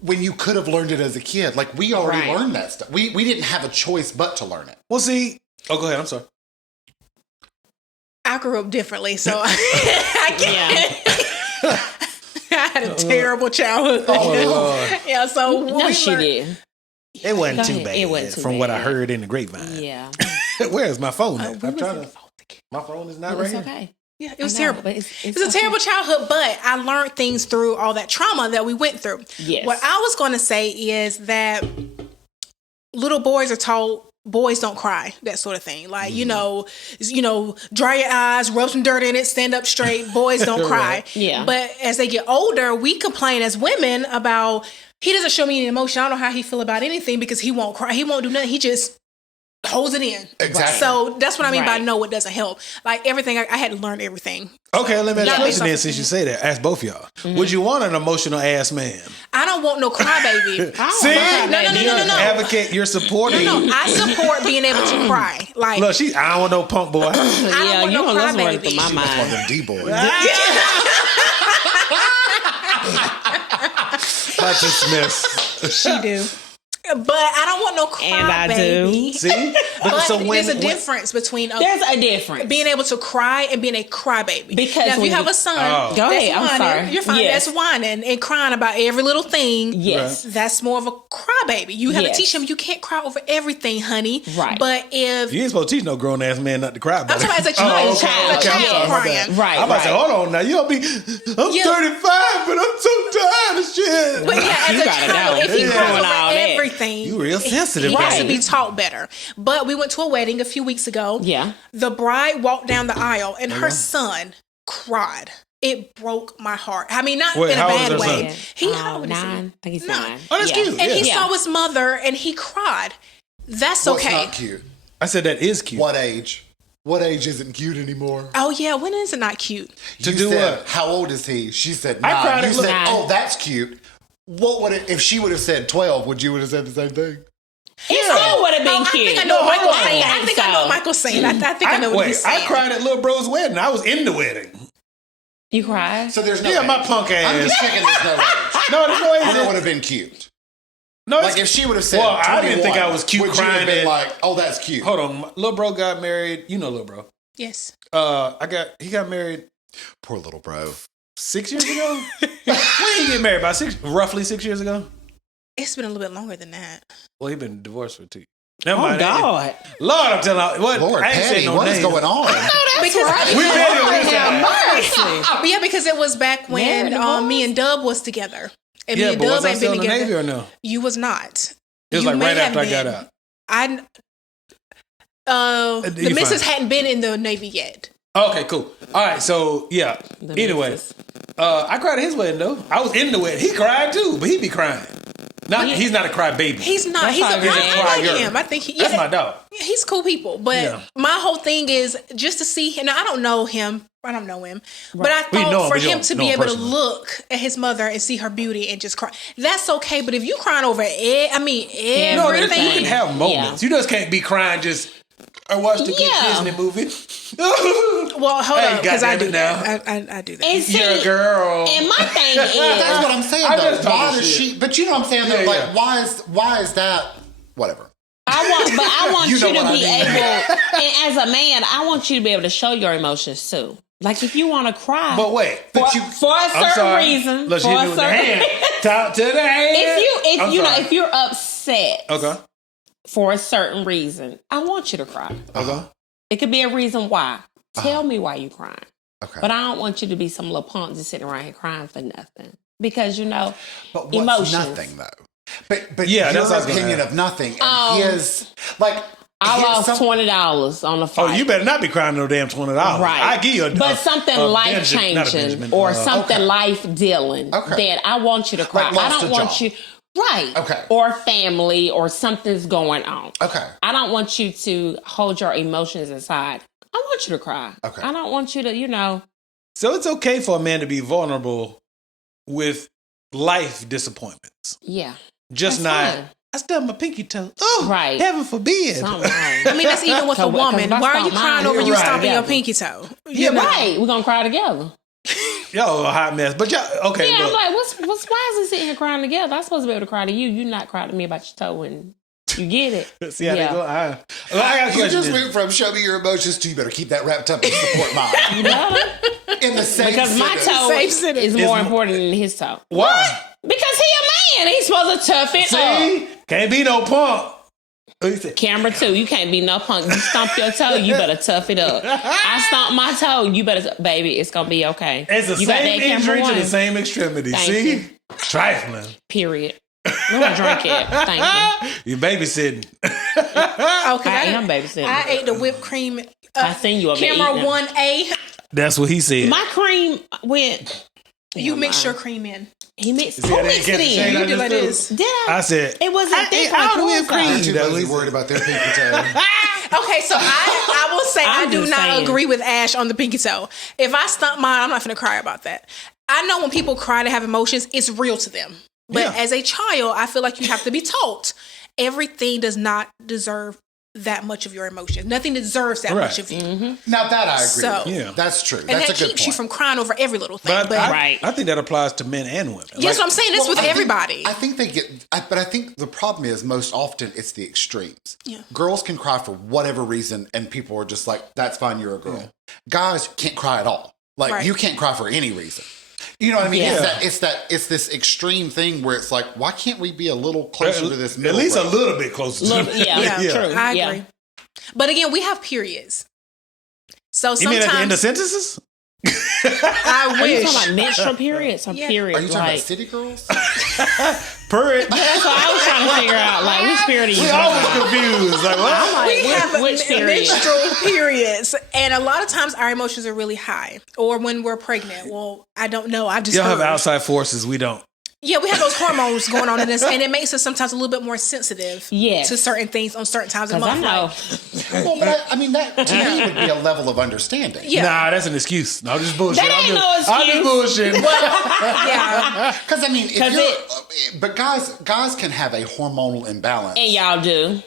when you could have learned it as a kid? Like, we already Right. learned that stuff. We didn't have a choice but to learn it. Well, see. Oh, go ahead. I'm sorry. I grew up differently, so I can't. I had a terrible childhood. Lord. Yeah, so No, she did. It wasn't Go too ahead. bad. It wasn't too from what I bad. heard in the grapevine. Yeah. Where is my phone? At? Where I'm was trying it? to. My phone is not It right was here. okay. Yeah, it was I know, terrible. but It's a okay. terrible childhood, but I learned things through all that trauma that we went through. Yes. What I was going to say is that little boys are told boys don't cry, that sort of thing. Like, you know, dry your eyes, rub some dirt in it, stand up straight. Boys don't cry. Yeah. But as they get older, we complain as women about he doesn't show me any emotion. I don't know how he feel about anything because he won't cry. He won't do nothing. He just holds it in. Exactly. So that's what I mean by Right. no, it doesn't help. Like everything, I had to learn everything. Okay, let me ask you a Yeah. question then, since you say that. Ask both of y'all. Would you want an emotional ass man? I don't want no crybaby. See? No. You're advocate, you're supporting. No, I support being able to cry. Like Look, I don't want no punk boy. I don't Yeah, want you no know that's working crybaby. for my One of mind. them D-boys. I dismiss. She do. But I don't want no cry And I baby. do. See? But So there's a difference between There's a difference. being able to cry and being a crybaby. Because now, if when you have you- a son, Go that's ahead, I'm whining, sorry. you're fine. Yes. That's whining and crying about every little thing. Yes. That's more of a crybaby. You have Yes. to teach him you can't cry over everything, honey. Right. But if You ain't supposed to teach no grown ass man not to cry about I'm talking it. about as a child, okay, as a okay, I'm child sorry, my crying. bad. Right, I'm about to say, right. hold on now. I'm 35, but I'm so tired of shit. But yeah, as You a gotta child, go. if he Yeah. cries Doing over all that. everything, You real sensitive, he has to baby. be taught better. But we went to a wedding a few weeks ago. Yeah. The bride walked down the aisle and Uh-huh. her son cried. It broke my heart. I mean, not Wait, in a how old bad is her way. son? He how old is he? 9. I think he's 9. 9. Oh, that's cute. And he Yeah. saw his mother and he cried. That's What's okay. not cute? I said that is cute. What age? What age isn't cute anymore? Oh yeah, when is it not cute? To You do said, what? How old is he? She said I 9. cried You at said, 9. oh, that's cute. What would it, if she would have said 12? Would you would have said the same thing? It still would have been Oh, I cute. think I know what Michael's saying. I think think I know what Michael's saying. I think I know what he's saying. I cried at little bro's wedding. I was in the wedding. You cried? So there's no Yeah, age. my punk ass. I'm just thinking there's no age. No, there's no Or it would age. have been cute. No, Like if she would have said Well, I didn't think 21, I was cute would you have crying been at- like, oh, that's cute. Hold on, my little bro got married. You know, little bro. Yes. He got married Poor little bro. 6 years ago. When did he get married? About roughly 6 years ago. It's been a little bit longer than that. Well, he been divorced for 2. Never Oh, mind. God. Lord, I'm telling you, what? Lord, I ain't Patty, saying no what is names. going on? Because We made it on this Have side. mercy. yeah, because it was back when Married me and Dub was together. And Yeah, me and but Dub was I ain't still been in the Navy together. or no? You was not. It was You like may right have after I got been. out. The You missus fine. hadn't been in the Navy yet. Okay, cool. All right, so yeah. The Anyway, missus. I cried at his wedding though. I was in the wedding. He cried too, but he be crying. He's not a cry baby. He's not. That's He's how a. he's a I like crier. him. I think he. That's yeah, my dog. He's cool people, but Yeah. my whole thing is just to see him. Now, I don't know him. I don't know him, but I We know thought him, for but you him don't to know be him able to personally. look at his mother and see her beauty and just cry. That's okay. But if you crying over everything, No, you can have Yeah. moments. You just can't be crying just. I watched a good Yeah. Disney movie. well, hold Hey, up, because I goddamn do it that. now. I do that. And see, You're a girl. and my thing That's is, what I'm saying, I'm though. just talking Why does shit. she? But you know what I'm saying, though. Yeah, Like, yeah. why is that? Whatever. I want You you, know to what I be mean. able, and as a man, I want you to be able to show your emotions too. Like if you want to cry, But wait. for, But you, for a I'm certain sorry. reason, Let's for hit a me with the certain, hand. Talk to the hand. if I'm you know sorry. if you're upset Okay. for a certain reason, I want you to cry. Okay. It could be a reason why. Tell me why you crying. Okay. But I don't want you to be some little punk just sitting around here crying for nothing. Because you know, But what's emotions. nothing though? But Yeah, your that's what I was gonna opinion ask. of nothing and his like. I here's lost some- $20 on the Oh, fight. you better not be crying no damn $20. Right. I give you a but something life Benjamin- not a changing Benjamin, or something okay. life dealing Okay. that I want you to cry. Like I lost don't a want job. you right. Okay. Or family or something's going on. Okay. I don't want you to hold your emotions aside. I want you to cry. Okay. I don't want you to, you know. So it's okay for a man to be vulnerable with life disappointments. Yeah. Just That's not. fine. I stubbed my pinky toe. Oh, Right. heaven forbid. Something wrong. I mean, that's even with a 'Cause woman. that's Why are you not mine. crying over you Right. stomping your Yeah. pinky toe? Yeah, know? Right. We're gonna cry together. Y'all a hot mess. But y'all, okay, Yeah, I'm look. like, why is he sitting here crying together? I'm supposed to be able to cry to you. You not cry to me about your toe when you get it. See how Yeah. they go? I got a You question. just went from show me your emotions to you better keep that wrapped up and support mine You know? in the same Because my sentence. toe Same sentence. is more important than his toe. Why? Because he a man. He's supposed to tough it up. See? Can't be no punk. What you say? Camera 2, you can't be no punk. You stomp your toe, you better tough it up. I stomp my toe, you better, baby, it's gonna be okay. It's the you got same that camera injury to 1? the same extremity. Thank See? you. Trifling. Period. I'm gonna drink it. Thank you. You're babysitting. Okay, I am babysitting. I ate the whipped cream. I seen you over there Camera eating it. 1A. That's what he said. My cream went. You Never mix mind. your cream in. He mixed. See Who how they mixed get it the shade in? I You did just like do? this. Did I? I said, It wasn't thick I like don't yours, whip cream. though. They're too That busy was- worried about their pinky toe. Okay, so I will say I I'm do just not saying. agree with Ash on the pinky toe. If I stump mine, I'm not going to cry about that. I know when people cry to have emotions, it's real to them. But Yeah. as a child, I feel like you have to be taught everything does not deserve that much of your emotions. Nothing deserves that much of you. Now that I agree. So- with. Yeah. That's true. And That's that a good keeps point. you from crying over every little thing. But But, I think that applies to men and women. yes, what I'm saying. It's with I think- everybody. I think they get, but I think the problem is most often it's the extremes. Yeah. Girls can cry for whatever reason, and people are just like, "That's fine, you're a girl." Guys can't cry at all. Like Right. you can't cry for any reason. You know what I mean? Yeah. It's this extreme thing where it's like, why can't we be a little closer to this At middle least a ground? little bit closer to Little- yeah, Yeah. true. I yeah. agree. But again, we have periods. So You mean at the end of sometimes sentences? I Are you wish. talking about menstrual periods or Yeah. periods? Are you talking like, about city girls? Period. that's what I was trying to figure out. Like, which period are you We talking always about? confused. Like, what? We have which period? menstrual periods, and a lot of times our emotions are really high. Or when we're pregnant. Well, I don't know. I've just Y'all have heard. outside forces. We don't. Yeah, we have those hormones going on in us, and it makes us sometimes a little bit more sensitive Yes. to certain things on certain times of the Because I month. know. Like, Well, but I mean, that to me would be a level of understanding. yeah, Nah, that's an excuse. No, I'm just bullshit. That ain't no I'm just excuse. bullshit. yeah. Because I mean, if 'Cause you're, but guys can have a hormonal imbalance. And y'all do.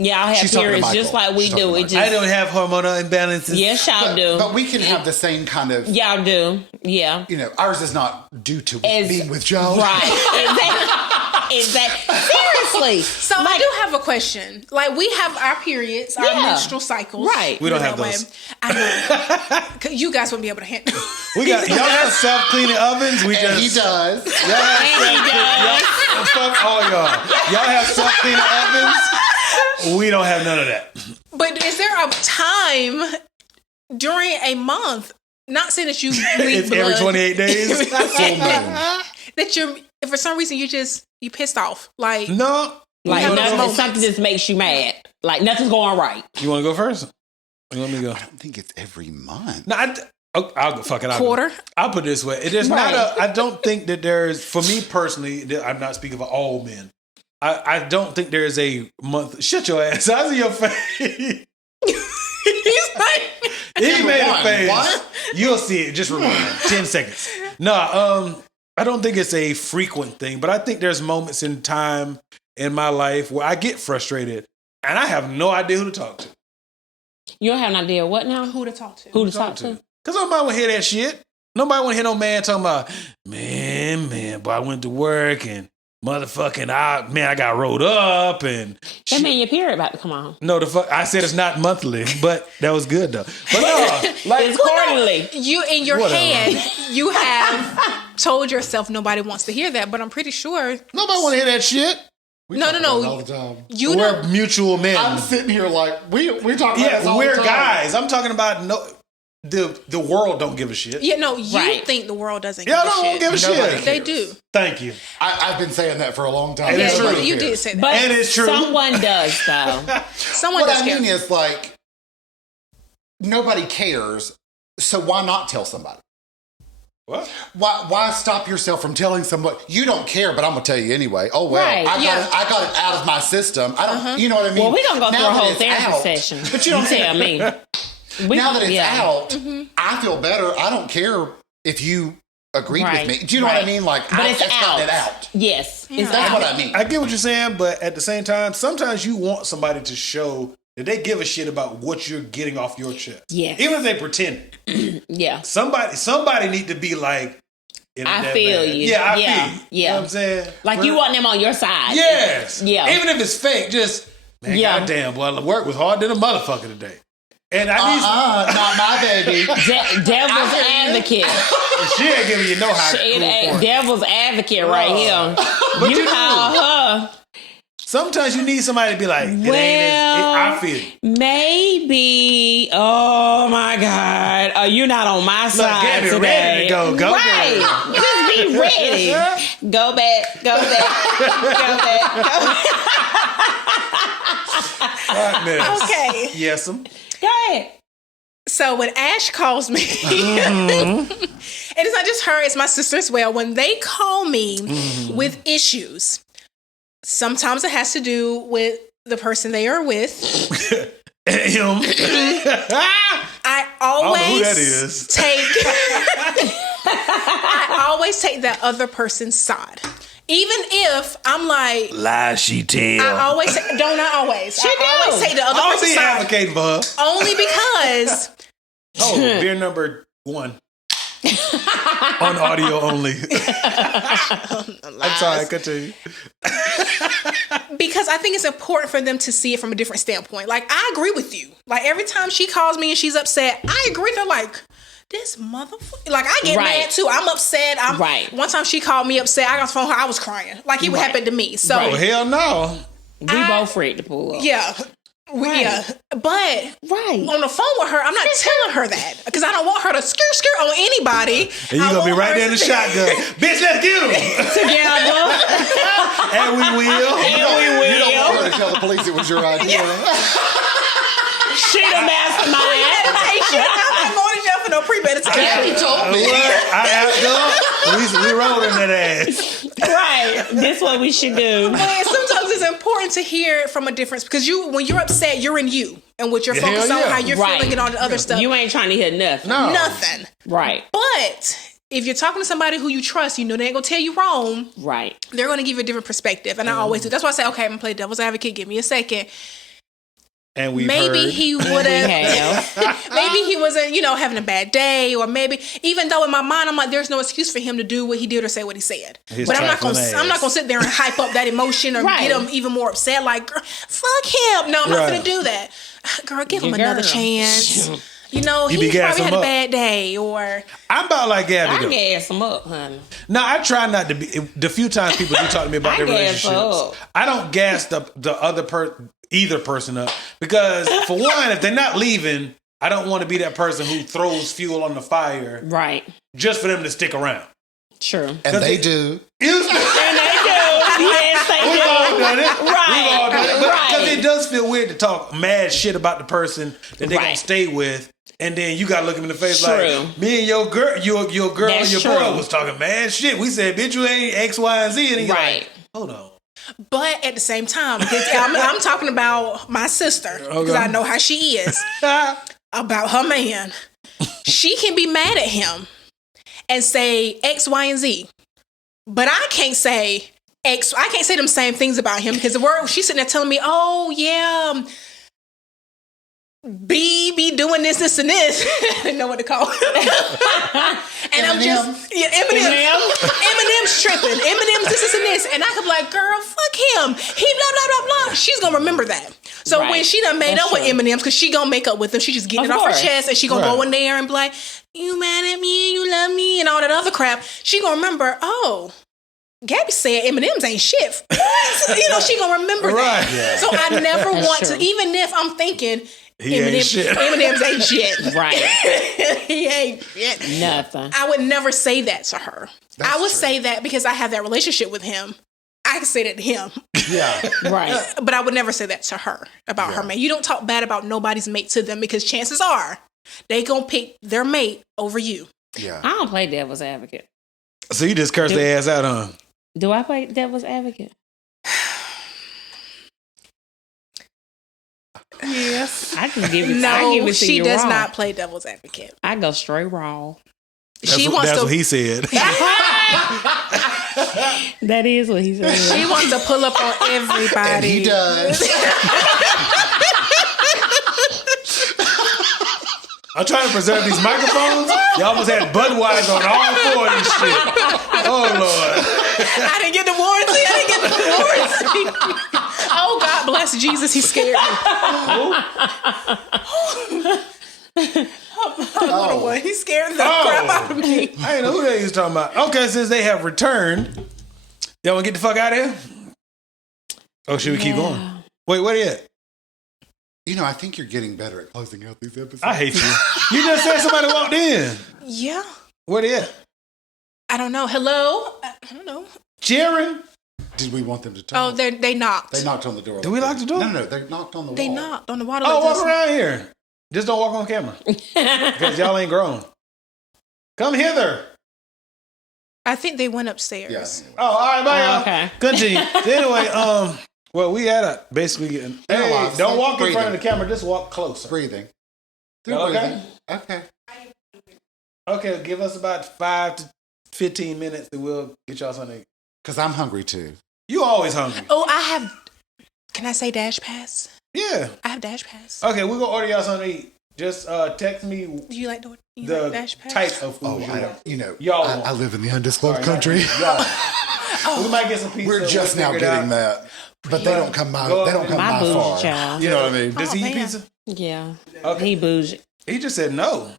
Y'all have She's talking to periods just Michael. like we She's do. talking It to I just don't have hormonal imbalances. yes, y'all do. But we can have the same kind of, Y'all do. Yeah. you know, ours is not due to As- being with Joe. Right. Exactly. Seriously. So I do have a question. Like we have our periods, our Yeah. menstrual cycles. Right. We don't You have know, those. I know. 'Cause you guys wouldn't be able to handle. We got y'all have self cleaning ovens. We And just he does. Y'all have And he does. fuck all y'all. Y'all have self cleaning ovens. We don't have none of that. But is there a time during a month? Not saying that you bleed It's blood, every 28 days. Full moon. that you're. If for some reason you pissed off. Like No. Like have those nothing, moments. something just makes you mad. Like nothing's going right. You want to go first? You want me to go? I don't think it's every month. No, I'll go. Fuck it. I'll go. quarter. I'll put it this way. It is Right. not I don't think that there's, for me personally, I'm not speaking for all men. I don't think there's a month. Shut your ass. I see your face. He's like, He made a One. face. What? You'll see it. Just remember. 10 seconds. No, I don't think it's a frequent thing, but I think there's moments in time in my life where I get frustrated and I have no idea who to talk to. You don't have an idea what now? who to talk to? Who to talk to? Because nobody want to hear that shit. Nobody want to hear no man talking about, man, boy, I went to work and motherfucking, I got rolled up and That shit. mean your period about to come on. No, the fuck, I said it's not monthly, but that was good though. But no, like, It's quarterly. You in your Whatever. head, you have told yourself nobody wants to hear that, but I'm pretty sure nobody want to hear that shit. We No, talk no, about it no. all the time. you We're know. mutual men. I'm sitting here like we talk about this Yeah, all we're the time. guys. I'm talking about the world don't give a shit. Yeah, no, you Right. think the world doesn't Y'all give a don't shit. give a Nobody shit. They cares. do. Thank you. I've been saying that for a long time. And it's Yeah, true. you did say that. But And it's true. someone does though. Someone What does I care. mean is like nobody cares, so why not tell somebody? What? Why stop yourself from telling somebody you don't care, but I'm gonna tell you anyway? Oh well, Right. I Yeah. got it out of my system. I don't, you know what I mean? Well, we're gonna go through Now a that whole it's therapy out- session. But you don't tell me. Now that it's yeah. out, I feel better. I don't care if you agreed Right. with me. Do you know what I Right. mean? Like, But it's gotten out. it out. Yes. It's That's out. what I mean. I get what you're saying, but at the same time, sometimes you want somebody to show that they give a shit about what you're getting off your chest. Yes. Even if they pretend. Yeah. Somebody need to be like, it ain't I that feel bad. you. Yeah, I Yeah. feel you. Yeah. You know what I'm saying? Like you want them on your side. Yes. Yeah. Even if it's fake, just, man, Yeah. goddamn, boy, the work was hard than a motherfucker today. And I need Not my baby. Devil's advocate. she ain't giving you no high It cool ain't point. devil's advocate right here. But You you do. call her. Sometimes you need somebody to be like, it ain't I feel you. Maybe. Oh my God. Are you not on my Look, side get me today? ready to go. Go, right. girl. Just be ready. Go back. Go back. Go back. Go back. Hotness. Okay. Yes'm. Go ahead. So when Ash calls me, and it's not just her, it's my sister as well. When they call me with issues, sometimes it has to do with the person they are with. Him. I don't know always who that is. take I always take that other person's side. Even if I'm like, Lies she tell. I always say, I always say the other I'll person's be side. advocating for her. Only because Beer number 1. On audio only. I'm sorry, continue. because I think it's important for them to see it from a different standpoint. Like, I agree with you. Like, every time she calls me and she's upset, I agree with her. Like, this motherfucker. Like, I get mad too. I'm upset. One time she called me upset. I got the phone her. I was crying. Like, it would happen to me. So, Oh, hell no. We both ready to pull up. yeah. Yeah, but on the phone with her, I'm not telling her that because I don't want her to skirt on anybody. And you gonna be right there in the shotgun, bitch. Let's get him Together. And we will. You don't want her to tell the police it was your idea. She the mastermind. Premeditation. I'm not going to jail for no premeditation. He told me. We rolling that ass. Right. This what we should do. But sometimes it's important to hear it from a difference because when you're upset, you're in you and what you're focused on, how you're feeling and all the other stuff. You ain't trying to hear nothing. No. Nothing. Right. But if you're talking to somebody who you trust, you know they ain't gonna tell you wrong. Right. They're gonna give you a different perspective, and I always do. That's why I say, okay, I'm gonna play devil's advocate. Give me a second. And we maybe he would have. Maybe he wasn't, having a bad day, or maybe even though in my mind I'm like, there's no excuse for him to do what he did or say what he said. But I'm not gonna sit there and hype up that emotion or get him even more upset. Like, girl, fuck him. No, I'm not gonna do that. Girl, give him another chance. He probably had a bad day, or I'm about like Gabby. I gas him up, honey. No, I try not to be. The few times people do talk to me about their relationships, I don't gas the either person up because, for one, if they're not leaving, I don't want to be that person who throws fuel on the fire, right? Just for them to stick around. True, and they do. Yes, they do. We've all done it. Right. We've all done it. Because it does feel weird to talk mad shit about the person that they're gonna stay with. And then you gotta look him in the face like, me and your girl and your boy was talking mad shit. We said, bitch, you ain't X, Y, and Z. And he's like, hold on. But at the same time, I'm talking about my sister because I know how she is about her man. She can be mad at him and say X, Y, and Z, but I can't say X. I can't say them same things about him because the word she's sitting there telling me, oh yeah. be doing this, and this. I didn't know what to call him. And I'm just, Eminem's tripping. Eminem's this, and this. And I could be like, girl, fuck him. He blah, blah, blah, blah. She's going to remember that. So when she done made up with Eminem's, because she going to make up with him, she just getting it off her chest, and she going to go in there and be like, you mad at me, you love me, and all that other crap. She going to remember, oh, Gabby said Eminem's ain't shit. She going to remember that. Yeah. So I never want to, even if I'm thinking, Eminem's ain't shit. Right. He ain't shit. Nothing. I would never say that to her. I would say that because I have that relationship with him. I can say that to him. Yeah. Right. But I would never say that to her about her mate. You don't talk bad about nobody's mate to them because chances are they gonna pick their mate over you. Yeah. I don't play devil's advocate. So you just curse their ass out, huh? Do I play devil's advocate? Yes. I can give it. No, she does not play devil's advocate. I go straight raw. That's what he said. That is what he said. She wants to pull up on everybody. And he does. I'm trying to preserve these microphones. Y'all almost had Budweiser on all four of these shit. Oh, Lord. I didn't get the warranty. Oh, God bless Jesus. He scared me. He scared the crap out of me. I didn't know who they was talking about. Okay, since they have returned, y'all want to get the fuck out of here? Oh, should we keep going? Wait, where are you at? I think you're getting better at closing out these episodes. I hate you. You just said somebody walked in. Yeah. Where they at? I don't know. Hello? I don't know. Cheering? Did we want them to talk? Oh, they knocked. They knocked on the door. Did we lock the door? No, they knocked on the wall. They knocked on the wall. Oh, walk around here. Just don't walk on camera. Because y'all ain't grown. Come hither. I think they went upstairs. Yeah. Yes. Oh, all right, bye, y'all. Okay. Continue. Anyway, well, we had a basically. Hey, don't walk in front of the camera. Just walk closer. Breathing. Okay. Okay. Okay. Give us about 5 to 15 minutes, and we'll get y'all something Because I'm hungry too. You always hungry. Oh, I have. Can I say Dash Pass? Yeah. I have Dash Pass. Okay, we're gonna order y'all something to eat. Just text me Do you like the the Dash Pass? type of food. Oh, you I want. don't. You know, Y'all I won't. live in the undisclosed Sorry, country. Y'all. We might get some pizza. We're just We'll now figure it getting out. that, but they don't come my. Go They don't come My my bougie far. child. You know what I mean? Does he eat man. pizza? Yeah. Okay. He bougie. He just said no.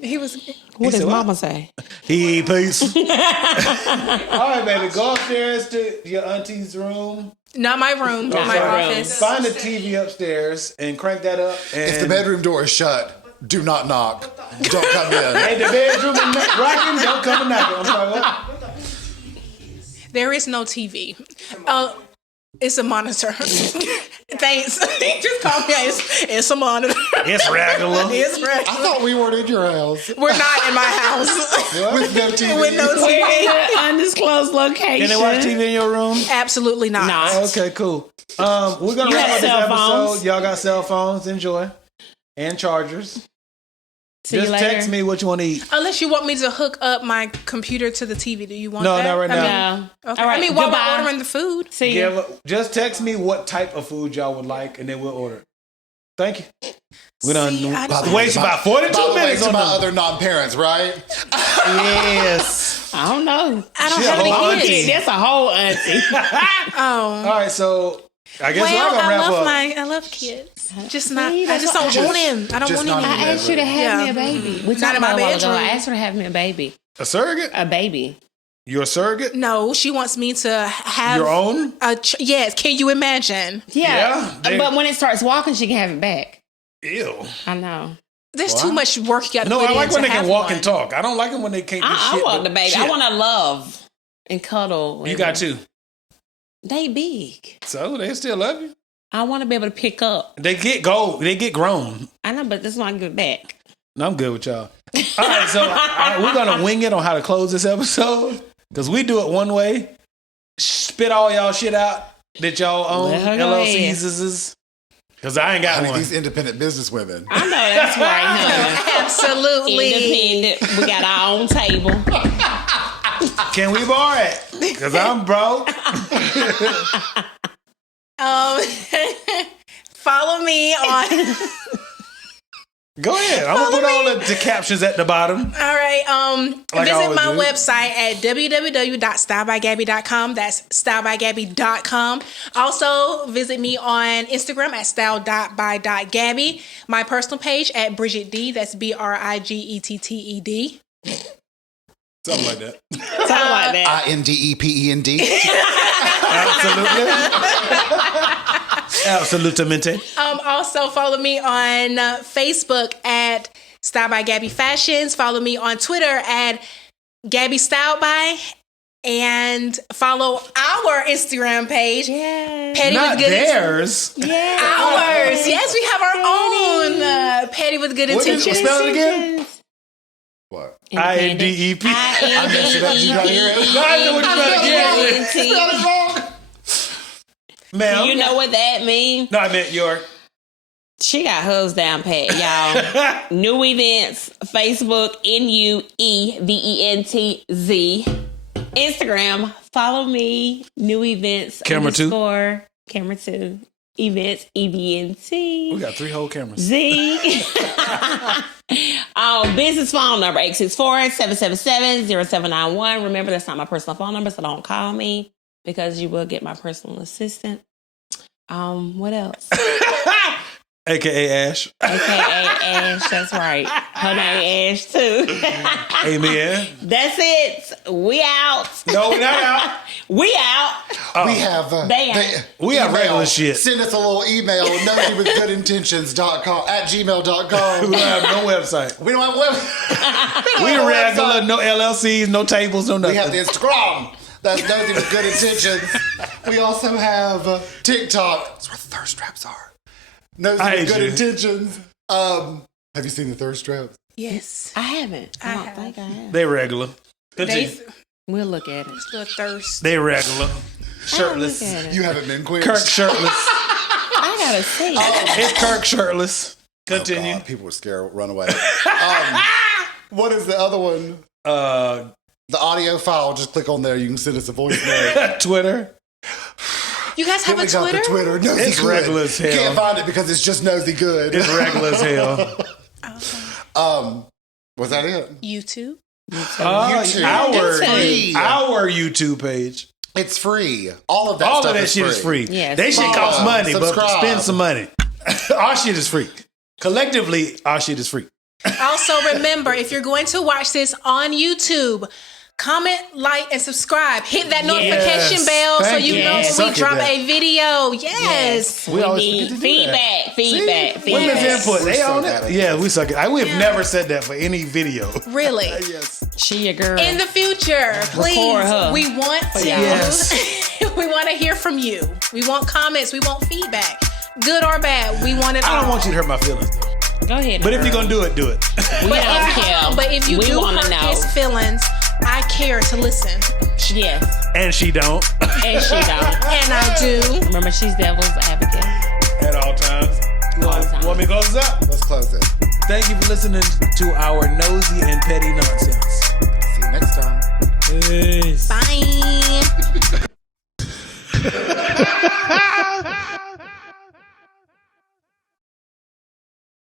He was. What said does what? mama say? He eat pizza. All right, baby. Go upstairs to your auntie's room. Not my room, Not my her room. office. Find the TV upstairs and crank that up. And If the bedroom door is shut, do not knock. Don't come in. Hey, the bedroom is rocking. Don't come and knock it. I'm sorry. What? There is no TV. It's a monitor. Thanks. Just call me. It's a monitor. It's regular. It's I regular. thought we weren't in your house We're not in my house with no TV. with no TV. Undisclosed location. Can they watch TV in your room? Absolutely not. Nah. Okay, cool. We're gonna You wrap have up this cell episode. phones? Y'all got cell phones. Enjoy. And chargers. See Just you later. text me what you want to eat. Unless you want me to hook up my computer to the TV. Do you want No, that? not right now. No. Okay. All right. I mean, while Goodbye. we're ordering the food. See you. Just text me what type of food y'all would like, and then we'll order it. Thank you. We done See, I just- waste about 42 By the way, minutes to on my them. other non-parents, right? Yes. I don't know. I don't She a have whole any auntie. kids. That's a whole auntie. Oh. All right, so I guess we're Well, gonna wrap up. I love kids. Just not. See, I that's just what- don't want him. I don't just want him. not I asked you to have Yeah. me a baby. We Not talked in my about it a while ago. bedroom. I asked her to have me a baby. A surrogate? A baby. You're a surrogate? No, she wants me to have Your own? yes. Can you imagine? Yeah, they- but when it starts walking, she can have it back. Ew. I know. There's too much work you got to No, put I in like when to they can have walk one. and talk. I don't like them when they can't do I shit. want but the baby. shit. I want to love and cuddle. You and- got two. They big. So they still love you. I want to be able to pick up. They get grown. I know, but this is not good back. No, I'm good with y'all. All right, so we're gonna wing it on how to close this episode because we do it one way. Spit all y'all shit out that y'all own, Let her go LLCs. Because I ain't got Honey, one. these independent business women. I know that's right, honey. Absolutely. Independent. We got our own table. Can we borrow it? Because I'm broke. Follow me on. Go ahead. I'm gonna put all the captions at the bottom. All right. Like I Visit always my do. website at www.stylebygabby.com. That's stylebygabby.com. Also, visit me on Instagram at style.by.gabby. My personal page at Bridget D. That's BRIGETTED. Something like that. Something like that. INDEPEND. Absolutamente. Also, follow me on Facebook at Style by Gabby Fashions. Follow me on Twitter at Gabby Style by. And follow our Instagram page. Yes. Petty Not with good theirs. Yes. Ours. Yes, we have our own Petty with good What did you intentions. spell it again? What? INDEP. I messed it up. You gotta hear it. No, I know what you spelled again. Ma'am. You know what that means? No, I meant your. She got hers down pat, y'all. New events, Facebook, NUEVENTZ. Instagram, follow me, new events. Camera two. Camera 2. Events, EVNT. We got 3 whole cameras. Z. Business phone number 864-777-0791. Remember, that's not my personal phone number, so don't call me because you will get my personal assistant. What else? AKA Ash. AKA Ash, that's right. Her name Ash too. Amen. That's it. We out. No, we're not out. We out. We have We have email. regular shit. Send us a little email, noseywithgoodintentions.com at gmail.com. We don't have no website. We don't have web. We regular, no LLCs, no tables, no nothing. We have the Instagram. That's Nosey with Good Intentions. We also have TikTok. That's where the thirst traps are. Nosey I with hate Good you. Intentions. Have you seen the thirst traps? Yes. I haven't. I don't have. think I have. They regular. Continue. They We'll look at it. little thirst. They regular. I'll Shirtless. look at it. You haven't been quick. Kirk shirtless. I gotta see. It's Kirk shirtless. Oh, Continue. God, people were scared. Run away. What is the other one? the audio file. Just click on there. You can send us a voice note. Twitter. You guys have a We got Twitter? the Twitter. Nosey It's Good. regular as hell. Can't find it because it's just Nosey Good. It's regular as hell. Was that it? YouTube. YouTube. Our YouTube page. It's free. All of that All stuff of that is shit free. is free. Yes. They shit cost Follow, money, but subscribe. spend some money. Our shit is free. Collectively, our shit is free. Also, remember, if you're going to watch this on YouTube, comment, like, and subscribe. Hit that notification bell so Thank you you. know Yes. when we Suck at drop that. a video. Yes. We always need forget to do that. feedback. Women's input. They suck own at it. it. Yeah, we suck it. We have never said that for any video. Really. Yes. She a girl. In the future, please, her. we want to. Yes. We want to hear from you. We want comments. We want feedback, good or bad. We want it all. I don't want you to hurt my feelings, though. Go ahead. But if you're going to do it, do it. we don't care. But if you we do wanna hurt know. his feelings, I care to listen, Yes. And she don't. And she don't. and I do. Remember, she's devil's advocate. At all times. All the time. Want me to close this up? Let's close it. Thank you for listening to our nosy and petty nonsense. See you next time. Peace. Bye.